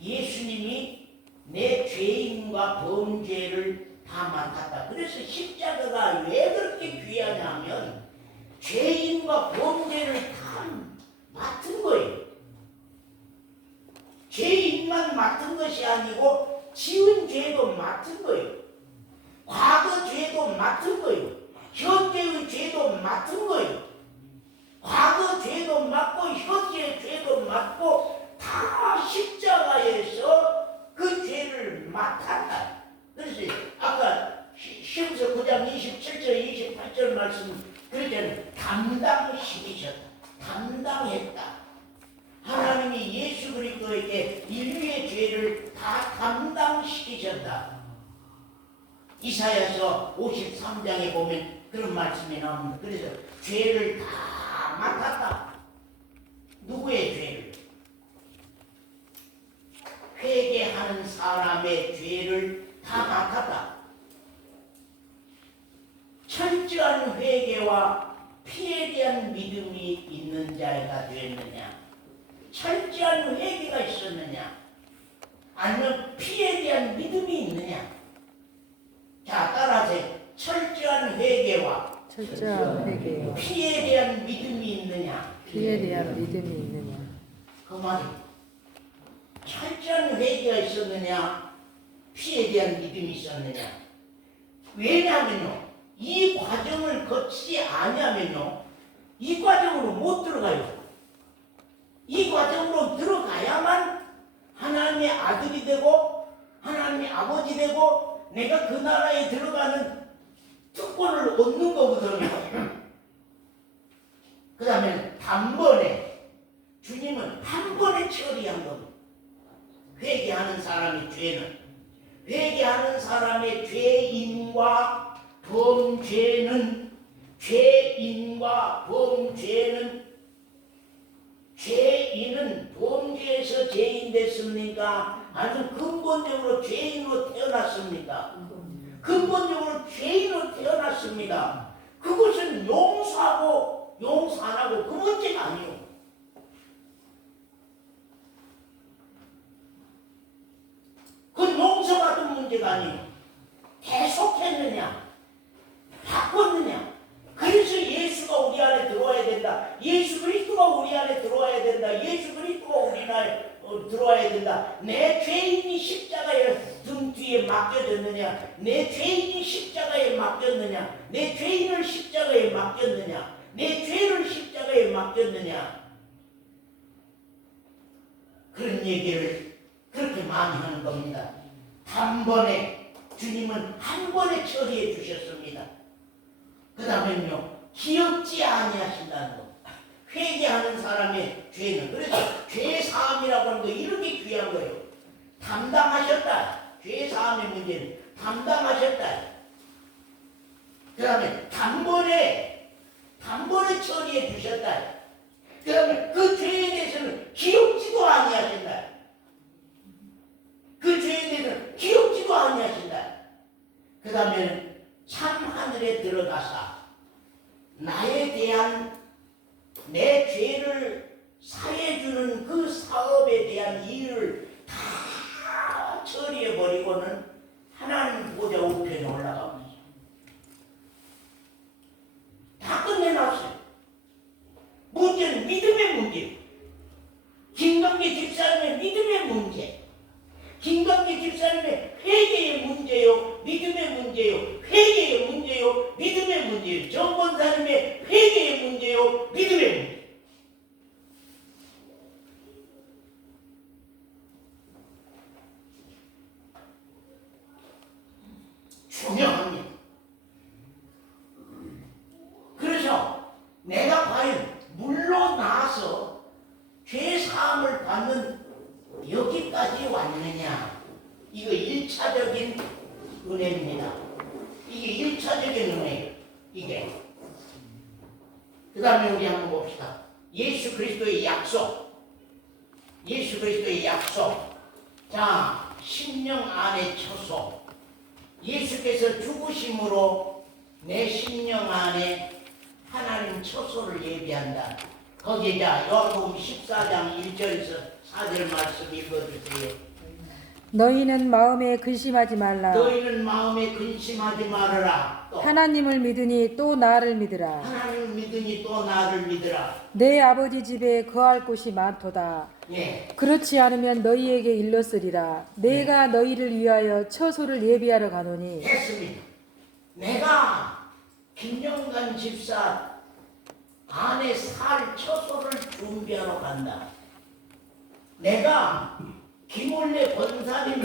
예수님이 내 죄인과 범죄를 다 맡았다. 그래서 십자가가 왜 그렇게 귀하냐면 죄인과 범죄를 다 맡은 거예요. 죄인만 맡은 것이 아니고 지은 죄도 맡은 거예요. 과거 죄도 맡은 거예요. 현재의 죄도 맡은 거예요. 과거 죄도 맡고 현재 죄도 맡고 다 십자가에서 그 죄를 맡았다. 그래서 아까 시험서 9장 27절 28절 말씀 그러잖아요. 담당시키셨다. 담당했다. 하나님이 예수 그리스도에게 인류의 죄를 다 담당시키셨다. 이사야서 53장에 보면 그런 말씀이 나옵니다. 그래서 죄를 다 맡았다. 누구의 죄를? 회개하는 사람의 죄를 다 맡았다. 철저한 회개와 피에 대한 믿음이 있는 자가 되었느냐? 철저한 회개가 있었느냐? 아니면 피에 대한 믿음이 있느냐? 자, 따라하세요. 철저한 회개와 피에 대한 믿음이 있느냐? 피에 대한 믿음이 있느냐? 그 말이 철저한 회개가 있었느냐? 피에 대한 믿음이 있었느냐? 왜냐하면요, 이 과정을 거치지 않으면요, 이 과정으로 못 들어가요. 이 과정으로 들어가야만 하나님의 아들이 되고 하나님의 아버지 되고 내가 그 나라에 들어가는 특권을 얻는 거거든요. 그 다음에 단번에 주님은 한 번에 처리한 겁니다. 회개하는 사람의 죄는, 회개하는 사람의 죄인과 범죄는, 죄인과 범죄는, 죄인은 범죄에서 죄인 됐습니까? 아니면 근본적으로 죄인으로 태어났습니까? 근본적으로 죄인으로 태어났습니다. 그것은 용서하고 용서 안 하고 그 문제가 아니에요. 그건 용서받은 문제가 아니에요. 계속했느냐, 바꿨느냐. 그래서 예수가 우리 안에 들어와야 된다. 예수 그리스도가 우리 안에 들어와야 된다. 예수 그리스도가 우리 안에 들어와야 된다. 내 죄인이 십자가에 등 뒤에 맡겨졌느냐, 내 죄인이 십자가에 맡겼느냐, 내 죄인을 십자가에 맡겼느냐, 내 죄를 십자가에 맡겼느냐. 그런 얘기를 그렇게 많이 하는 겁니다. 단번에 주님은 한 번에 처리해 주셨습니다. 그 다음에는요, 기억지 아니하신다는 것. 회개하는 사람의 죄는, 그래서 죄사함이라고 하는 거 이렇게 귀한 거예요. 담당하셨다. 죄사함의 문제는 담당하셨다. 그 다음에 단번에 처리해 주셨다. 그 다음에 그 죄에 대해서는 기억지도 아니하신다. 그 죄에 대해서는 기억지도 아니하신다. 그 다음에는 참 하늘에 들어가사 나에 대한 내 죄를 사해주는 그 사업에 대한 일을 다 처리해버리고는 하나님 보좌 우편에 올라가고 있어요. 다 끝내놨어요. 문제는 믿음의 문제예요. 김광기 집사님의 믿음의 문제, 김광기 집사님의 회개의 문제요, 믿음의 문제요, 회개의 문제요, 믿음의 문제요, 정 권사님의 회개의 문제요, 믿음의 문제. 중요합니다. 그래서 내가 과연 물러나서 죄사함을 받는 여기까지 왔느냐, 이거 1차적인 은혜입니다. 이게 1차적인 은혜예요. 이게. 그 다음에 우리 한번 봅시다. 예수 그리스도의 약속. 예수 그리스도의 약속. 자, 심령 안에 처소. 예수께서 죽으심으로 내 심령 안에 하나님 처소를 예비한다. 거기에 자 요한복음 14장 1절에서 4절 말씀 읽어주세요. 너희는 마음에 근심하지 말라. 너희는 마음에 근심하지 말아라. 또 하나님을 믿으니 또 나를 믿으라. 하나님을 믿으니 또 나를 믿으라. 내 아버지 집에 거할 곳이 많도다. 예. 그렇지 않으면 너희에게 일렀으리라. 내가 너희를 위하여 처소를 예비하러 가노니. 됐습니다. 내가 김영관 집사 안에 살 처소를 준비하러 간다. 내가 김올래 권사님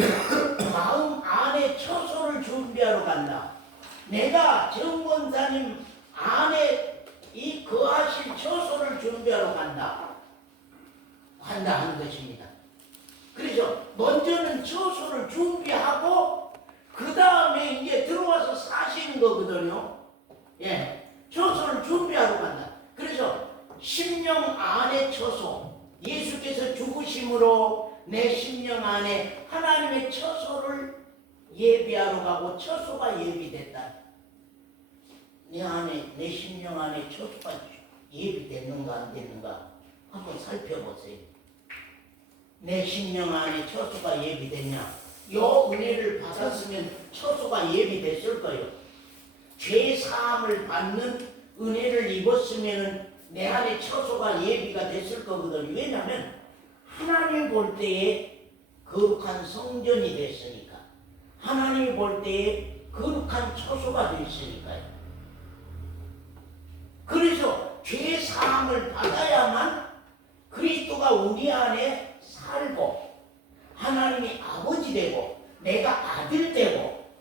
마음 안에 처소를 준비하러 간다. 내가 정 권사님 안에 이 거하실 처소를 준비하러 간다. 한다 하는 것입니다. 그래서 먼저는 처소를 준비하고 그 다음에 이제 들어와서 사시는 거거든요. 예, 처소를 준비하러 간다. 그래서 심령 안에 처소, 예수께서 죽으심으로 내 심령 안에 하나님의 처소를 예비하러 가고 처소가 예비됐다. 내 안에, 내 심령 안에 처소가 예비됐는가 안 됐는가 한번 살펴보세요. 내 심령 안에 처소가 예비됐냐? 요 은혜를 받았으면 처소가 예비됐을 거예요. 죄 사함을 받는 은혜를 입었으면 내 안에 처소가 예비가 됐을 거거든요. 왜냐하면 하나님 볼 때에 거룩한 성전이 됐으니까, 하나님이 볼 때에 거룩한 처소가 됐으니까요. 그래서 죄 사함을 받아야만 그리스도가 우리 안에 살고 하나님이 아버지 되고 내가 아들 되고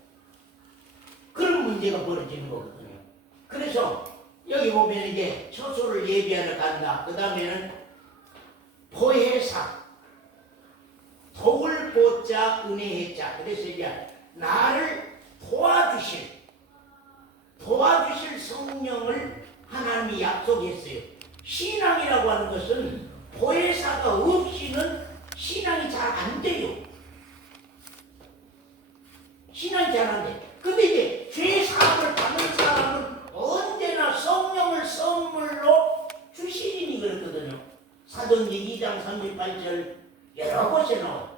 그런 문제가 벌어지는 거거든요. 그래서 여기 보면 이제 처소를 예비하러 간다. 그 다음에는 보혜사, 도울 보자 은혜의 자. 그래서 이제 나를 도와주실 성령을 하나님이 약속했어요. 신앙이라고 하는 것은 보혜사가 없이는 신앙이 잘 안 돼요. 신앙이 잘 안 돼. 근데 이제 죄 사함을 받는 사람은 언제나 사도행전 2장 38절 여러 곳에 나와.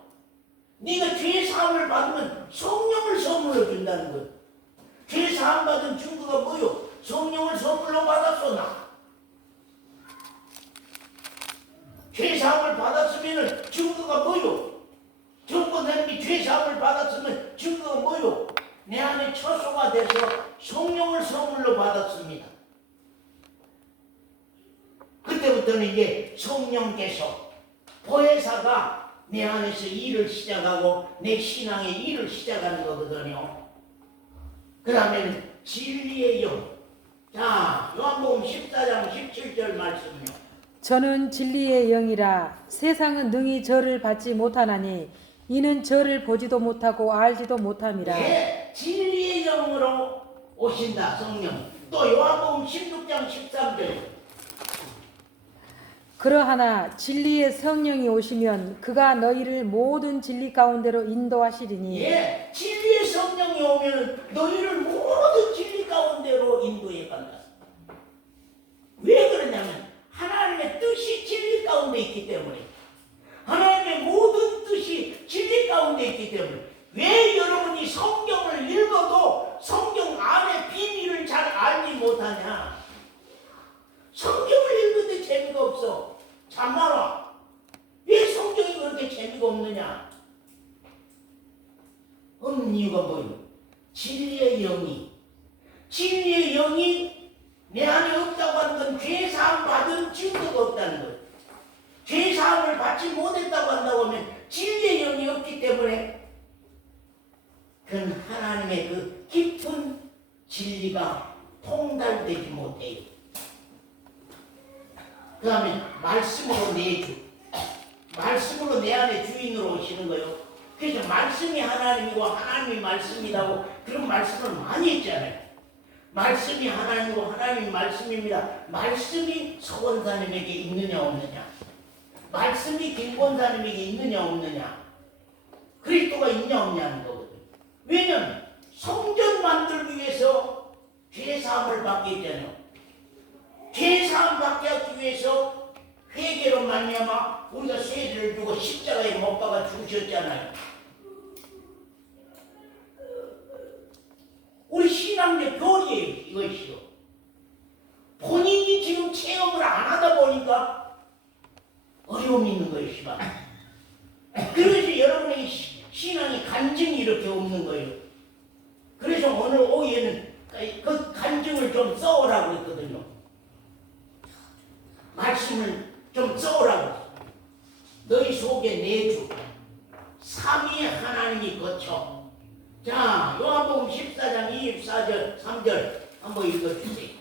네가 죄 사함을 받으면 성령을 선물로 준다는 거예요. 죄 사함 받은 증거가 뭐요? 성령을 선물로 받았어. 죄 사함을 받았으면 증거가 뭐요? 정권사님이 죄 사함을 받았으면 증거가 뭐요? 내 안에 처소가 돼서 성령을 선물로 받았습니다. 그때부터는 이제 성령께서 보혜사가 내 안에서 일을 시작하고 내 신앙의 일을 시작하는 거거든요. 그 다음에는 진리의 영. 자, 요한복음 14장 17절 말씀요. 저는 진리의 영이라 세상은 능히 저를 받지 못하나니 이는 저를 보지도 못하고 알지도 못함이라. 예, 진리의 영으로 오신다 성령. 또 요한복음 16장 13절. 그러하나 진리의 성령이 오시면 그가 너희를 모든 진리 가운데로 인도하시리니. 예, 진리의 성령이 오면 너희를 모든 진리 가운데로 인도해 간다. 왜 그러냐면 하나님의 뜻이 진리 가운데 있기 때문에. 하나님의 모든 뜻이 진리 가운데 있기 때문에. 왜 여러분이 성경을 읽어도 성경 안에 비밀을 잘 알지 못하냐? 성경을 읽는데 재미가 없어. 참말아. 왜 성경이 그렇게 재미가 없느냐? 없는 이유가 뭐예요? 진리의 영이 내 안에 없다고 하는 건 죄사함 받은 증거가 없다는 거예요. 죄사함을 받지 못했다고 한다고 하면 진리의 영이 없기 때문에 그건 하나님의 그 깊은 진리가 통달되지 못해요. 그 다음에 말씀으로 말씀으로 내 안에 주인으로 오시는 거예요. 그래서 말씀이 하나님이고 하나님이 말씀이라고 그런 말씀을 많이 했잖아요. 말씀이 하나님이고 하나님이 말씀입니다. 말씀이 서원사님에게 있느냐 없느냐, 말씀이 김권사님에게 있느냐 없느냐, 그리스도가 있냐 없냐는 거거든요. 왜냐하면 성전 만들기 위해서 죄사함을 받게 했잖아요. 죄사함 받게 하기 위해서 회개로 말미암아 우리가 세례를 주고 십자가에 못 박아 죽으셨잖아요. 우리 신앙의 교리예요, 이것이요. 본인이 지금 체험을 안 하다 보니까 어려움이 있는 거예요, 시방. 그래서 여러분에게 신앙의 간증이 이렇게 없는 거예요. 그래서 오늘 오후에는 그 간증을 좀 써오라고 했거든요. 말씀을 좀 써오라고. 너희 속에 내주 삼위의 하나님이 거쳐. 자, 요한복음 14장 24절 3절 한번 읽어주세요.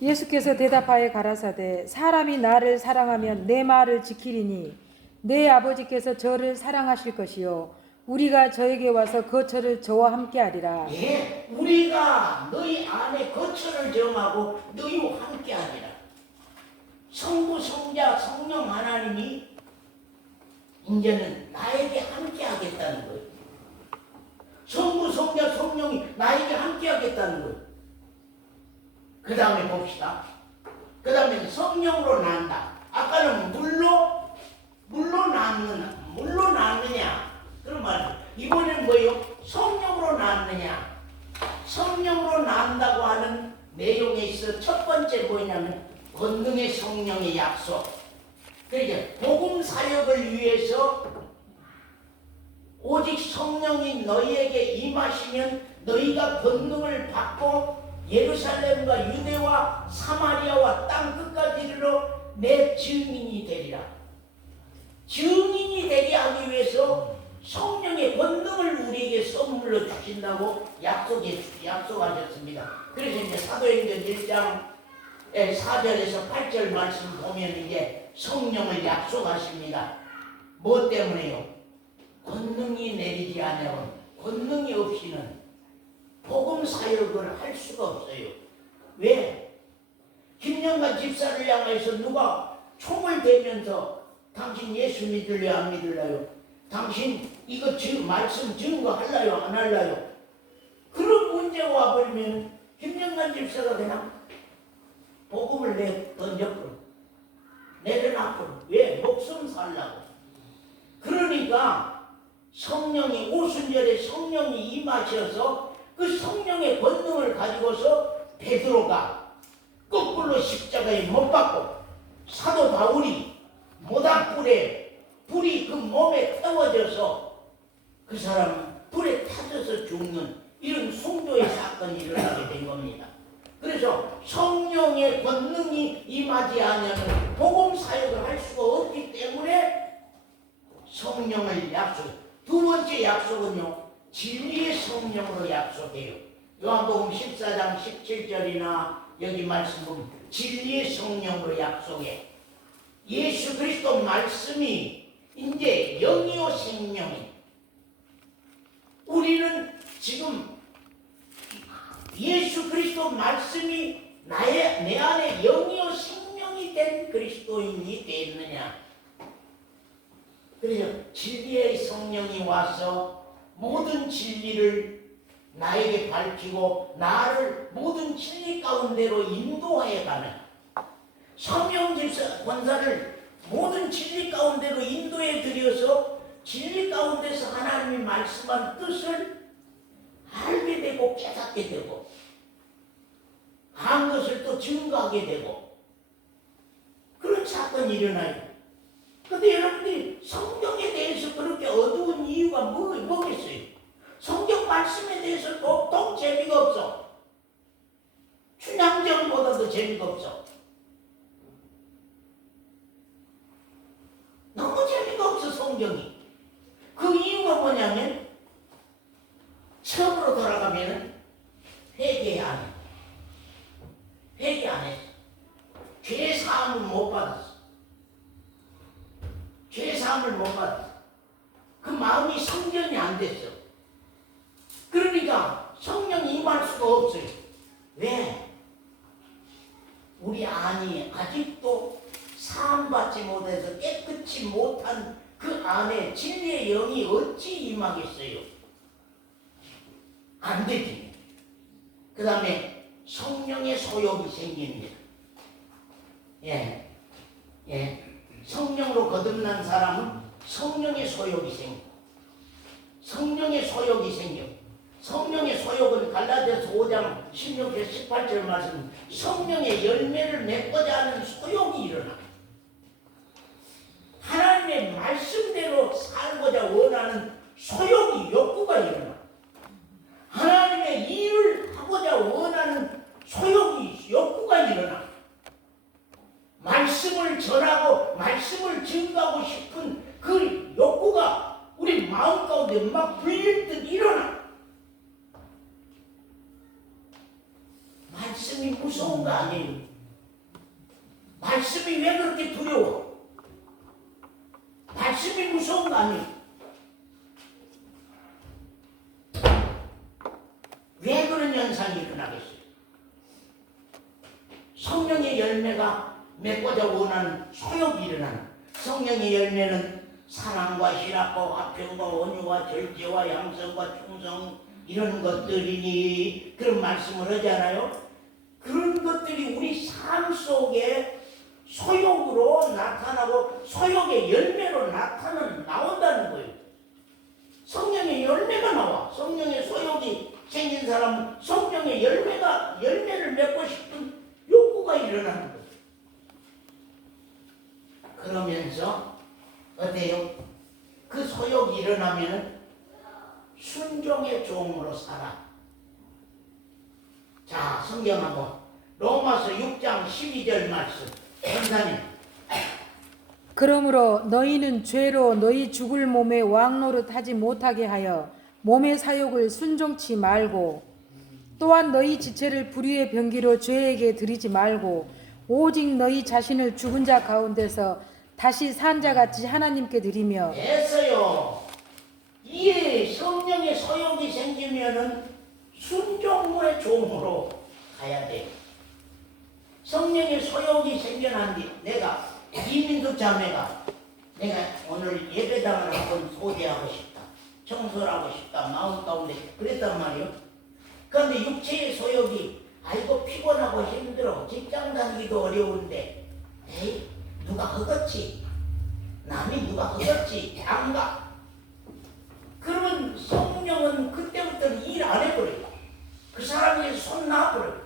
예수께서 대답하여 가라사대 사람이 나를 사랑하면 내 말을 지키리니 내 아버지께서 저를 사랑하실 것이요 우리가 저에게 와서 거처를 저와 함께 하리라. 예, 우리가 너희 안에 거처를 정하고 너희와 함께 하리라. 성부, 성자, 성령 하나님이 이제는 나에게 함께 하겠다는 거예요. 성부, 성자, 성령이 나에게 함께 하겠다는 거예요. 그 다음에 봅시다. 그 다음에 성령으로 난다. 아까는 물로 낳느냐. 그런 말. 이번엔 뭐예요? 성령으로 낳느냐. 성령으로 낳는다고 하는 내용에 있어 첫 번째 뭐냐면 권능의 성령의 약속. 그러니까 복음 사역을 위해서 오직 성령이 너희에게 임하시면 너희가 권능을 받고 예루살렘과 유대와 사마리아와 땅 끝까지 이르러 내 증인이 되리라. 증인이 되게 하기 위해서 성령의 권능을 우리에게 선물로 주신다고 약속하셨습니다. 그래서 이제 사도행전 1장 4절에서 8절 말씀 보면 이제 성령을 약속하십니다. 뭐 때문에요? 권능이 내리지 않으면 권능이 없이는 복음 사역을 할 수가 없어요. 왜? 김영관 집사를 향해서 누가 총을 대면서 당신 예수 믿을래요 안 믿을래요? 당신 이거 말씀 증거할래요 안 할래요? 그런 문제가 와버리면 김영관 집사가 그냥 복음을 던져버려. 앞으로. 왜? 목숨 살라고. 그러니까 성령이 오순절에 성령이 임하셔서 그 성령의 권능을 가지고서 베드로가 거꾸로 십자가에 못 박고 사도 바울이 모닥불에 불이 그 몸에 태워져서 그 사람은 불에 타져서 죽는 이런 숭조의 사건이 일어나게 된 겁니다. 그래서 성령의 권능이 임하지 않으면 복음 사역을 할 수가 없기 때문에 성령을 약속. 두 번째 약속은요, 진리의 성령으로 약속해요. 요한복음 14장 17절이나 여기 말씀 보면 진리의 성령으로 약속해. 예수 그리스도 말씀이 이제 영이요 생명이. 우리는 지금 예수 그리스도 말씀이 내 안에 영이요 생명이 된 그리스도인이 되었느냐. 그래서 진리의 성령이 와서 모든 진리를 나에게 밝히고 나를 모든 진리 가운데로 인도하여 가는 성령 집사 권사를 모든 진리 가운데로 인도해 드려서 진리 가운데서 하나님이 말씀한 뜻을 알게 되고 깨닫게 되고 한 것을 또 증거하게 되고 그런 사건이 일어나요. 근데 여러분들이 성경에 대해서 그렇게 어두운 이유가 뭐겠어요? 성경 말씀에 대해서 도통 재미가 없어. 춘향전보다도 재미가 없어. 너무 재미가 없어 성경이. 그 이유가 뭐냐면 처음으로 돌아가면은 회개 안 해. 회개 안 했어. 죄 사함을 못 받았어. 죄 사함을 못 받았어. 그 마음이 성전이 안 됐어. 그러니까 성령이 임할 수가 없어요. 왜? 우리 안이 아직도 사함받지 못해서 깨끗이 못한 그 안에 진리의 영이 어찌 임하겠어요? 안 되지. 그 다음에 성령의 소욕이 생깁니다. 성령으로 거듭난 사람은 성령의 소욕이 생겨. 성령의 소욕이 생겨. 성령의 소욕은 갈라디아서 5장 16절 18절 말씀 성령의 열매를 맺고자 하는 소욕이 일어나. 하나님의 말씀대로 살고자 원하는 소욕이 욕구가 일어나. 하나님의 일을 하고자 원하는 소욕이 욕구가 일어나. 말씀을 전하고 말씀을 증거하고 싶은 그 욕구가 우리 마음 가운데 막 불릴 듯 일어나. 말씀이 무서운 거 아니에요. 말씀이 왜 그렇게 두려워? 말씀이 무서운 거 아니에요. 왜 그런 현상이 일어나겠어요? 성령의 열매가 맺고자 원하는 소욕이 일어나는. 성령의 열매는 사랑과 희락과 화평과 온유와 절제와 양성과 충성 이런 것들이니 그런 말씀을 하잖아요. 그런 것들이 우리 삶 속에 소욕으로 나타나고 소욕의 열매로 나온다는 거예요. 성령의 열매가 나와. 성령의 소욕이 생긴 사람은 성령의 열매를 맺고 싶은 욕구가 일어나는 거예요. 그러면서 어때요? 그 소욕이 일어나면 순종의 종으로 살아. 자, 성경 한번 로마서 6장 12절 말씀. 선사님. 그러므로 너희는 죄로 너희 죽을 몸의 왕노릇하지 못하게 하여 몸의 사욕을 순종치 말고 또한 너희 지체를 불의의 병기로 죄에게 드리지 말고 오직 너희 자신을 죽은 자 가운데서 다시 산 자같이 하나님께 드리며. 됐어요. 이에 성령의 소욕이 생기면은 순종의 종으로 가야 돼요. 성령의 소욕이 생겨난 뒤 내가 이민국 자매가 내가 오늘 예배당을 한번 소개하고 싶다. 청소를 하고 싶다. 마음 가운데 그랬단 말이에요. 그런데 육체의 소욕이 아이고 피곤하고 힘들어. 직장 다니기도 어려운데 에이 누가 얻었지? 남이 누가 얻었지? 안가. 그러면 성령은 그때부터는 일 안 해버려요. 그 사람에게 손 놔버려요.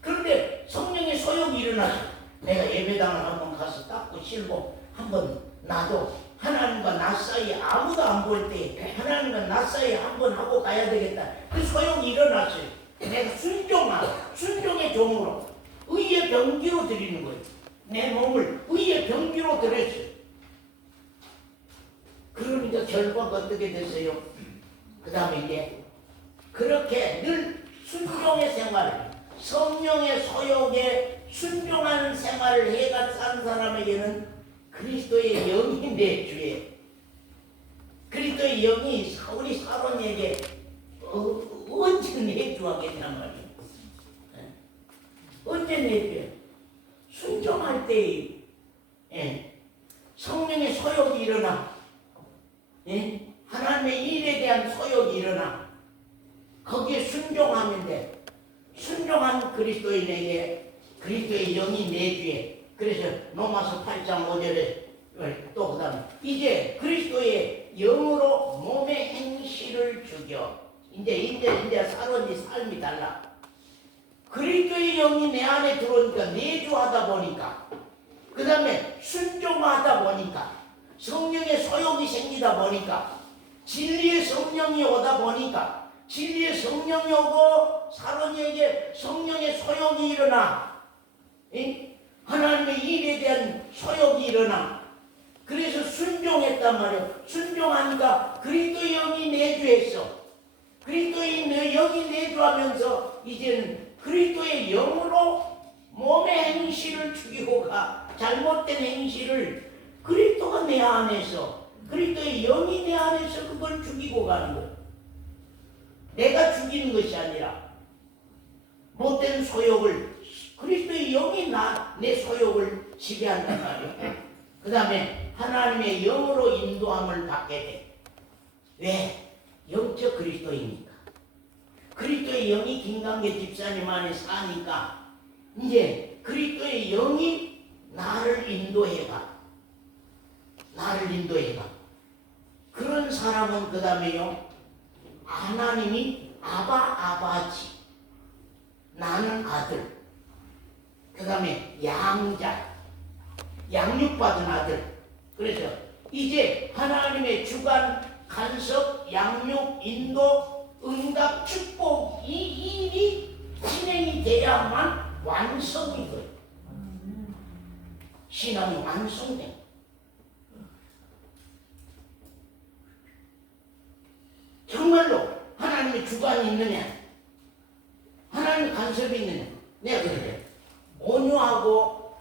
그런데 성령의 소용이 일어나죠. 내가 예배당을 한번 가서 닦고 실고 한번 나도 하나님과 나 사이에 아무도 안 볼 때 하나님과 나 사이에 한번 하고 가야 되겠다. 그 소용이 일어났어요. 내가 순종의 종으로 의의 병기로 드리는 거예요. 내 몸을 의의 병기로 드렸어요. 그러니까 결과가 어떻게 됐어요? 그 다음에 이제 그렇게 늘 순종의 생활, 성령의 소욕에 순종하는 생활을 해가 산 사람에게는 그리스도의 영이 내 주에, 그리스도의 영이 우리 사론에게 언제 내주하겠냔 말이에요. 언제 내주해? 순종할 때 성령의 소욕이 일어나, 하나님의 일에 대한 소욕이 일어나, 거기에 순종하면 돼. 순종한 그리스도인에게 그리스도의 영이 내주에. 그래서 로마서 8장 5절에 또 그 다음에 이제 그리스도의 영으로 몸의 행실을 죽여. 이제 사람이 삶이 달라. 그리스도의 영이 내 안에 들어오니까 내주하다 보니까, 그 다음에 순종하다 보니까, 성령의 소욕이 생기다 보니까, 진리의 성령이 오다 보니까, 진리의 성령이 오고 사람에게 성령의 소욕이 일어나, 하나님의 일에 대한 소욕이 일어나. 그래서 순종했단 말이에요. 순종하니까 그리스도의 영이 내주했어. 그리스도의 영이 내주하면서 이제는 그리스도의 영으로 몸의 행실을 죽이고 가. 잘못된 행실을 그리스도가 내 안에서, 그리스도의 영이 내 안에서 그걸 죽이고 가는 거예요. 내가 죽이는 것이 아니라 못된 소욕을 그리스도의 영이 내 소욕을 지배한단 말이에요. 그 다음에 하나님의 영으로 인도함을 받게 돼. 왜? 영적 그리스도이니까. 그리스도의 영이 김강계 집사님 안에 사니까 이제 그리스도의 영이 나를 인도해가. 나를 인도해가. 그런 사람은 그 다음에요, 하나님이 아바지, 나는 아들, 그 다음에 양자, 양육받은 아들. 그래서 이제 하나님의 주관, 간섭, 양육, 인도, 응답, 축복, 이 일이 진행이 돼야만 완성이 돼요. 신앙이 완성돼. 정말로 하나님의 주관이 있느냐, 하나님의 간섭이 있느냐. 내가 그래, 온유하고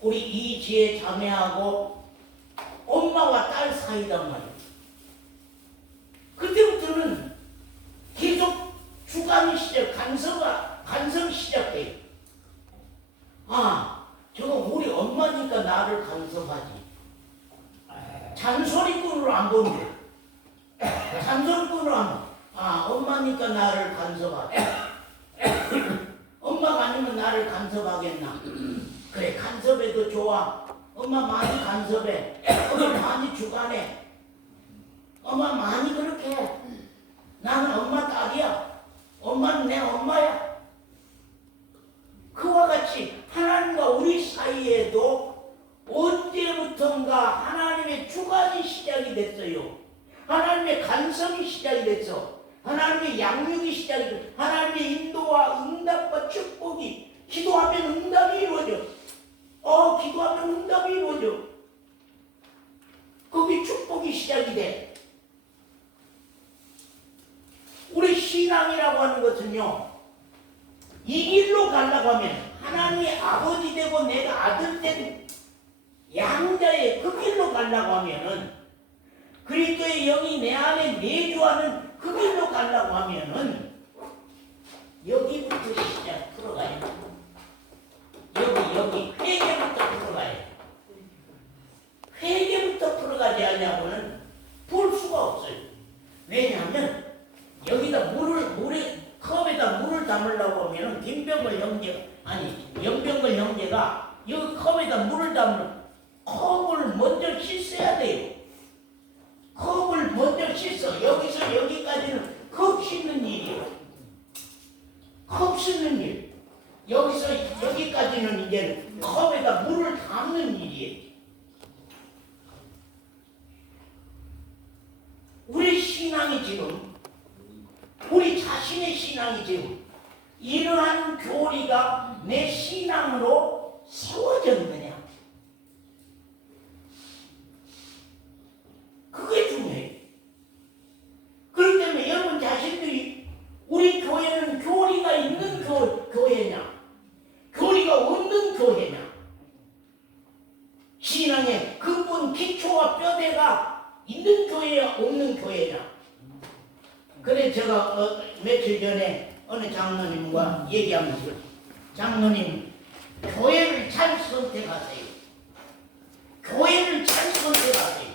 우리 이지혜 자매하고 엄마와 딸 사이단 말이에요. 그때부터는 계속 주관이 간섭이 시작돼요. 아, 저거 우리 엄마니까 나를 간섭하지. 잔소리꾼으로 안 보는데, 잔소리꾼으로 안 봐. 아, 엄마니까 나를 간섭하지. 엄마가 아니면 나를 간섭하겠나? 그래, 간섭해도 좋아. 엄마 많이 간섭해. 엄마 많이 주관해. 엄마 많이 그렇게 해. 나는 엄마 딸이야. 엄마는 내 엄마야. 그와 같이 하나님과 우리 사이에도 언제부턴가 하나님의 주관이 시작이 됐어요. 하나님의 간섭이 시작이 됐어. 하나님의 양육이 시작이 됐어. 하나님의 인도와 응답과 축복이, 기도하면 응답이 이루어져. 기도하면 응답이 이루어져. 거기 축복이 시작이 돼. 우리 신앙이라고 하는 것은요, 이 길로 가려고 하면 하나님의 아버지 되고 내가 아들 된 양자의 그 길로 가려고 하면은, 그리스도의 영이 내 안에 내주하는 그 길로 가려고 하면은 여기부터 시작 풀어가야 돼. 여기 회개부터 풀어가야 돼. 회개부터 풀어가지 않냐고는 볼 수가 없어요. 왜냐하면 여기다 컵에다 물을 담으려고 하면은 영병걸 형제가 여기 컵에다 물을 담으면 이제 컵에다 물을 담는 일이에요. 우리 신앙이 지금, 우리 자신의 신앙이 지금 이러한 교리가 내 신앙으로 세워졌느냐? 그게 중요해요. 그렇기 때문에 여러분 자신들이 우리 교회는 교리가 있는 교회냐? 교리가 없는 교회냐? 신앙의 근본 기초와 뼈대가 있는 교회야 없는 교회냐? 그래 제가 며칠 전에 어느 장로님과 얘기하면서 장로님 교회를 잘 선택하세요. 교회를 잘 선택하세요.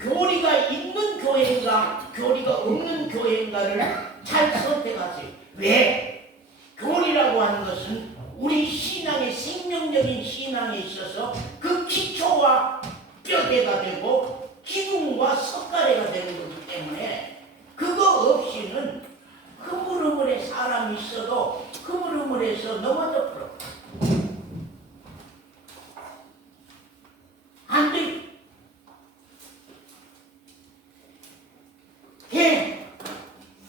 교리가 있는 교회인가 교리가 없는 교회인가를 잘 선택하세요. 왜? 교리라고 하는 것은 우리 신앙의 생명적인 신앙에 있어서 그 기초와 뼈대가 되고 기둥과 석가래가 되는 거기 때문에 그거 없이는 흐물흐물해 사람이 있어도 흐물흐물해서 넘어져 버려. 안 돼.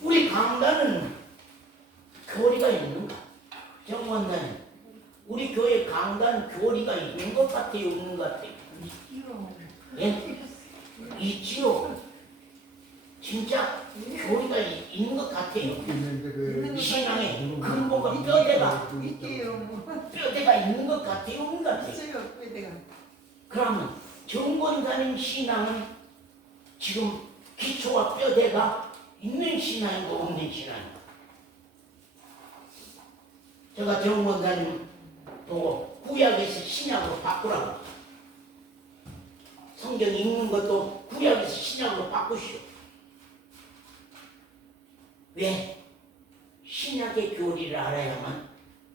우리 강단은 교리가 있는가? 정원단은 우리 교회 강단 교리가 있는 것 같아요, 없는 것 같아요? 예? 있지요. 진짜 교리가 있는 것 같아요. 신앙의 근본과 뼈대가 있는 것 같아요, 없는 것 같아요? 그러면 정권단인 신앙은 지금 기초와 뼈대가 있는 신앙이고 없는 신앙이고. 제가 정권단님 보고 구약에서 신약으로 바꾸라고. 성경 읽는 것도 구약에서 신약으로 바꾸시오. 왜? 신약의 교리를 알아야만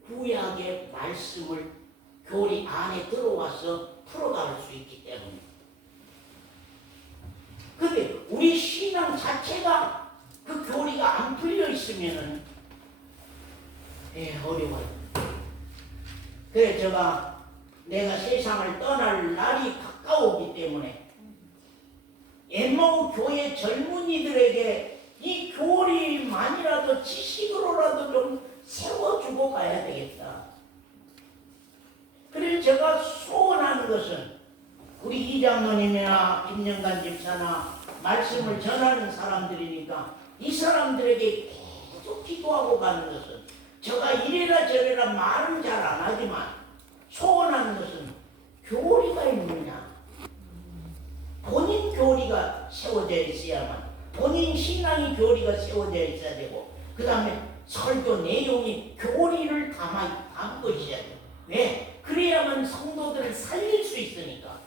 구약의 말씀을 교리 안에 들어와서 풀어갈 수 있기 때문에. 근데 우리 신앙 자체가 그 교리가 안 풀려 있으면은 어려워요. 그래 내가 세상을 떠날 날이 가까우기 때문에 엠마오 교회 젊은이들에게 이 교리만이라도 지식으로라도 좀 세워주고 가야 되겠다. 그래서 제가 소원하는 것은 우리 이장로님이나 김영관 집사나 말씀을 전하는 사람들이니까 이 사람들에게 계속 기도하고 가는 것은 제가 이래라 저래라 말은 잘 안 하지만 소원하는 것은 교리가 있느냐, 본인 교리가 세워져 있어야만, 본인 신앙의 교리가 세워져 있어야 되고, 그 다음에 설교 내용이 교리를 담은 것이어야 돼요. 왜? 그래야만 성도들을 살릴 수 있으니까.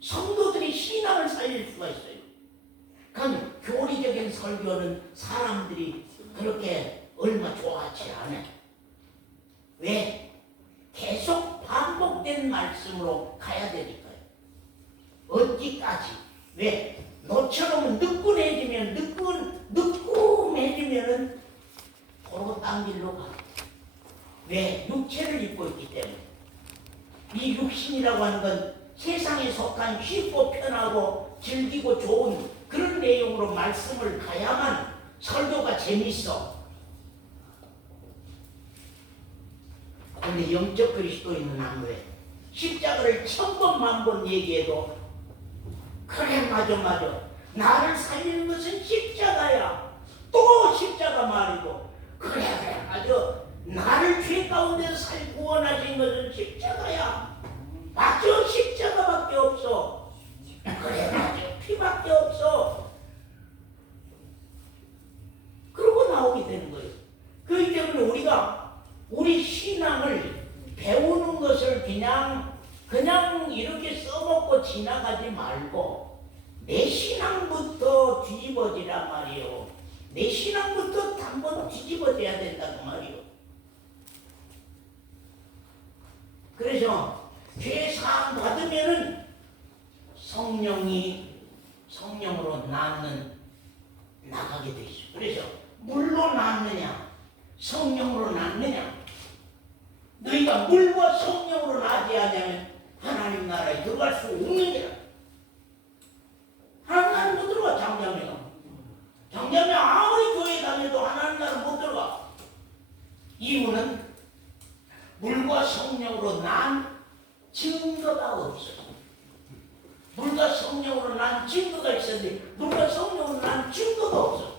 성도들이 신앙을 살릴 수가 있어요. 그러니까 교리적인 설교는 사람들이 그렇게 얼마 좋아하지 않아요. 왜? 계속 반복된 말씀으로 가야 되니까요. 어디까지? 왜? 너처럼 느낌해지면은 도로 딴 길로 가. 왜? 육체를 입고 있기 때문에. 이 육신이라고 하는 건 세상에 속한 쉽고 편하고 즐기고 좋은 그런 내용으로 말씀을 가야만 설교가 재밌어. 근데 영적 그리스도인은 안 그래. 십자가를 1000번 1000번 얘기해도 그래 맞아 나를 살리는 것은 십자가야. 또 십자가 말이고 그래 맞아 나를 죄 가운데서 구원하신 것은 십자가야. 맞아 십자가밖에 없어. 그래 맞아 피밖에 없어. 그러고 나오게 되는 거예요. 그렇기 때문에 우리가 우리 신앙을 배우는 것을 그냥 이렇게 써먹고 지나가지 말고 내 신앙부터 뒤집어지란 말이에요. 내 신앙부터 한번 뒤집어져야 된다고 말이에요. 그래서 죄 사함 받으면은 성령으로 나가게 돼 있어. 그래서 물로 낳느냐 성령으로 낳느냐. 너희가 우리가 물과 성령으로 나지 않으면 하나님 나라에 들어갈 수 없는 거야. 하나님 나라 못 들어가. 장자매가 아무리 교회 다녀도 하나님 나라 못 들어가. 이유는 물과 성령으로 난 증거가 없어. 물과 성령으로 난 증거가 있었는데 물과 성령으로 난 증거가 없어.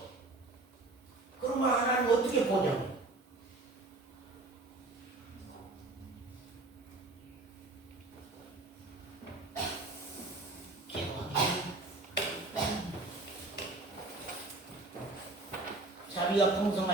그러면 하나님 어떻게 보냐고. 자비가 풍성하시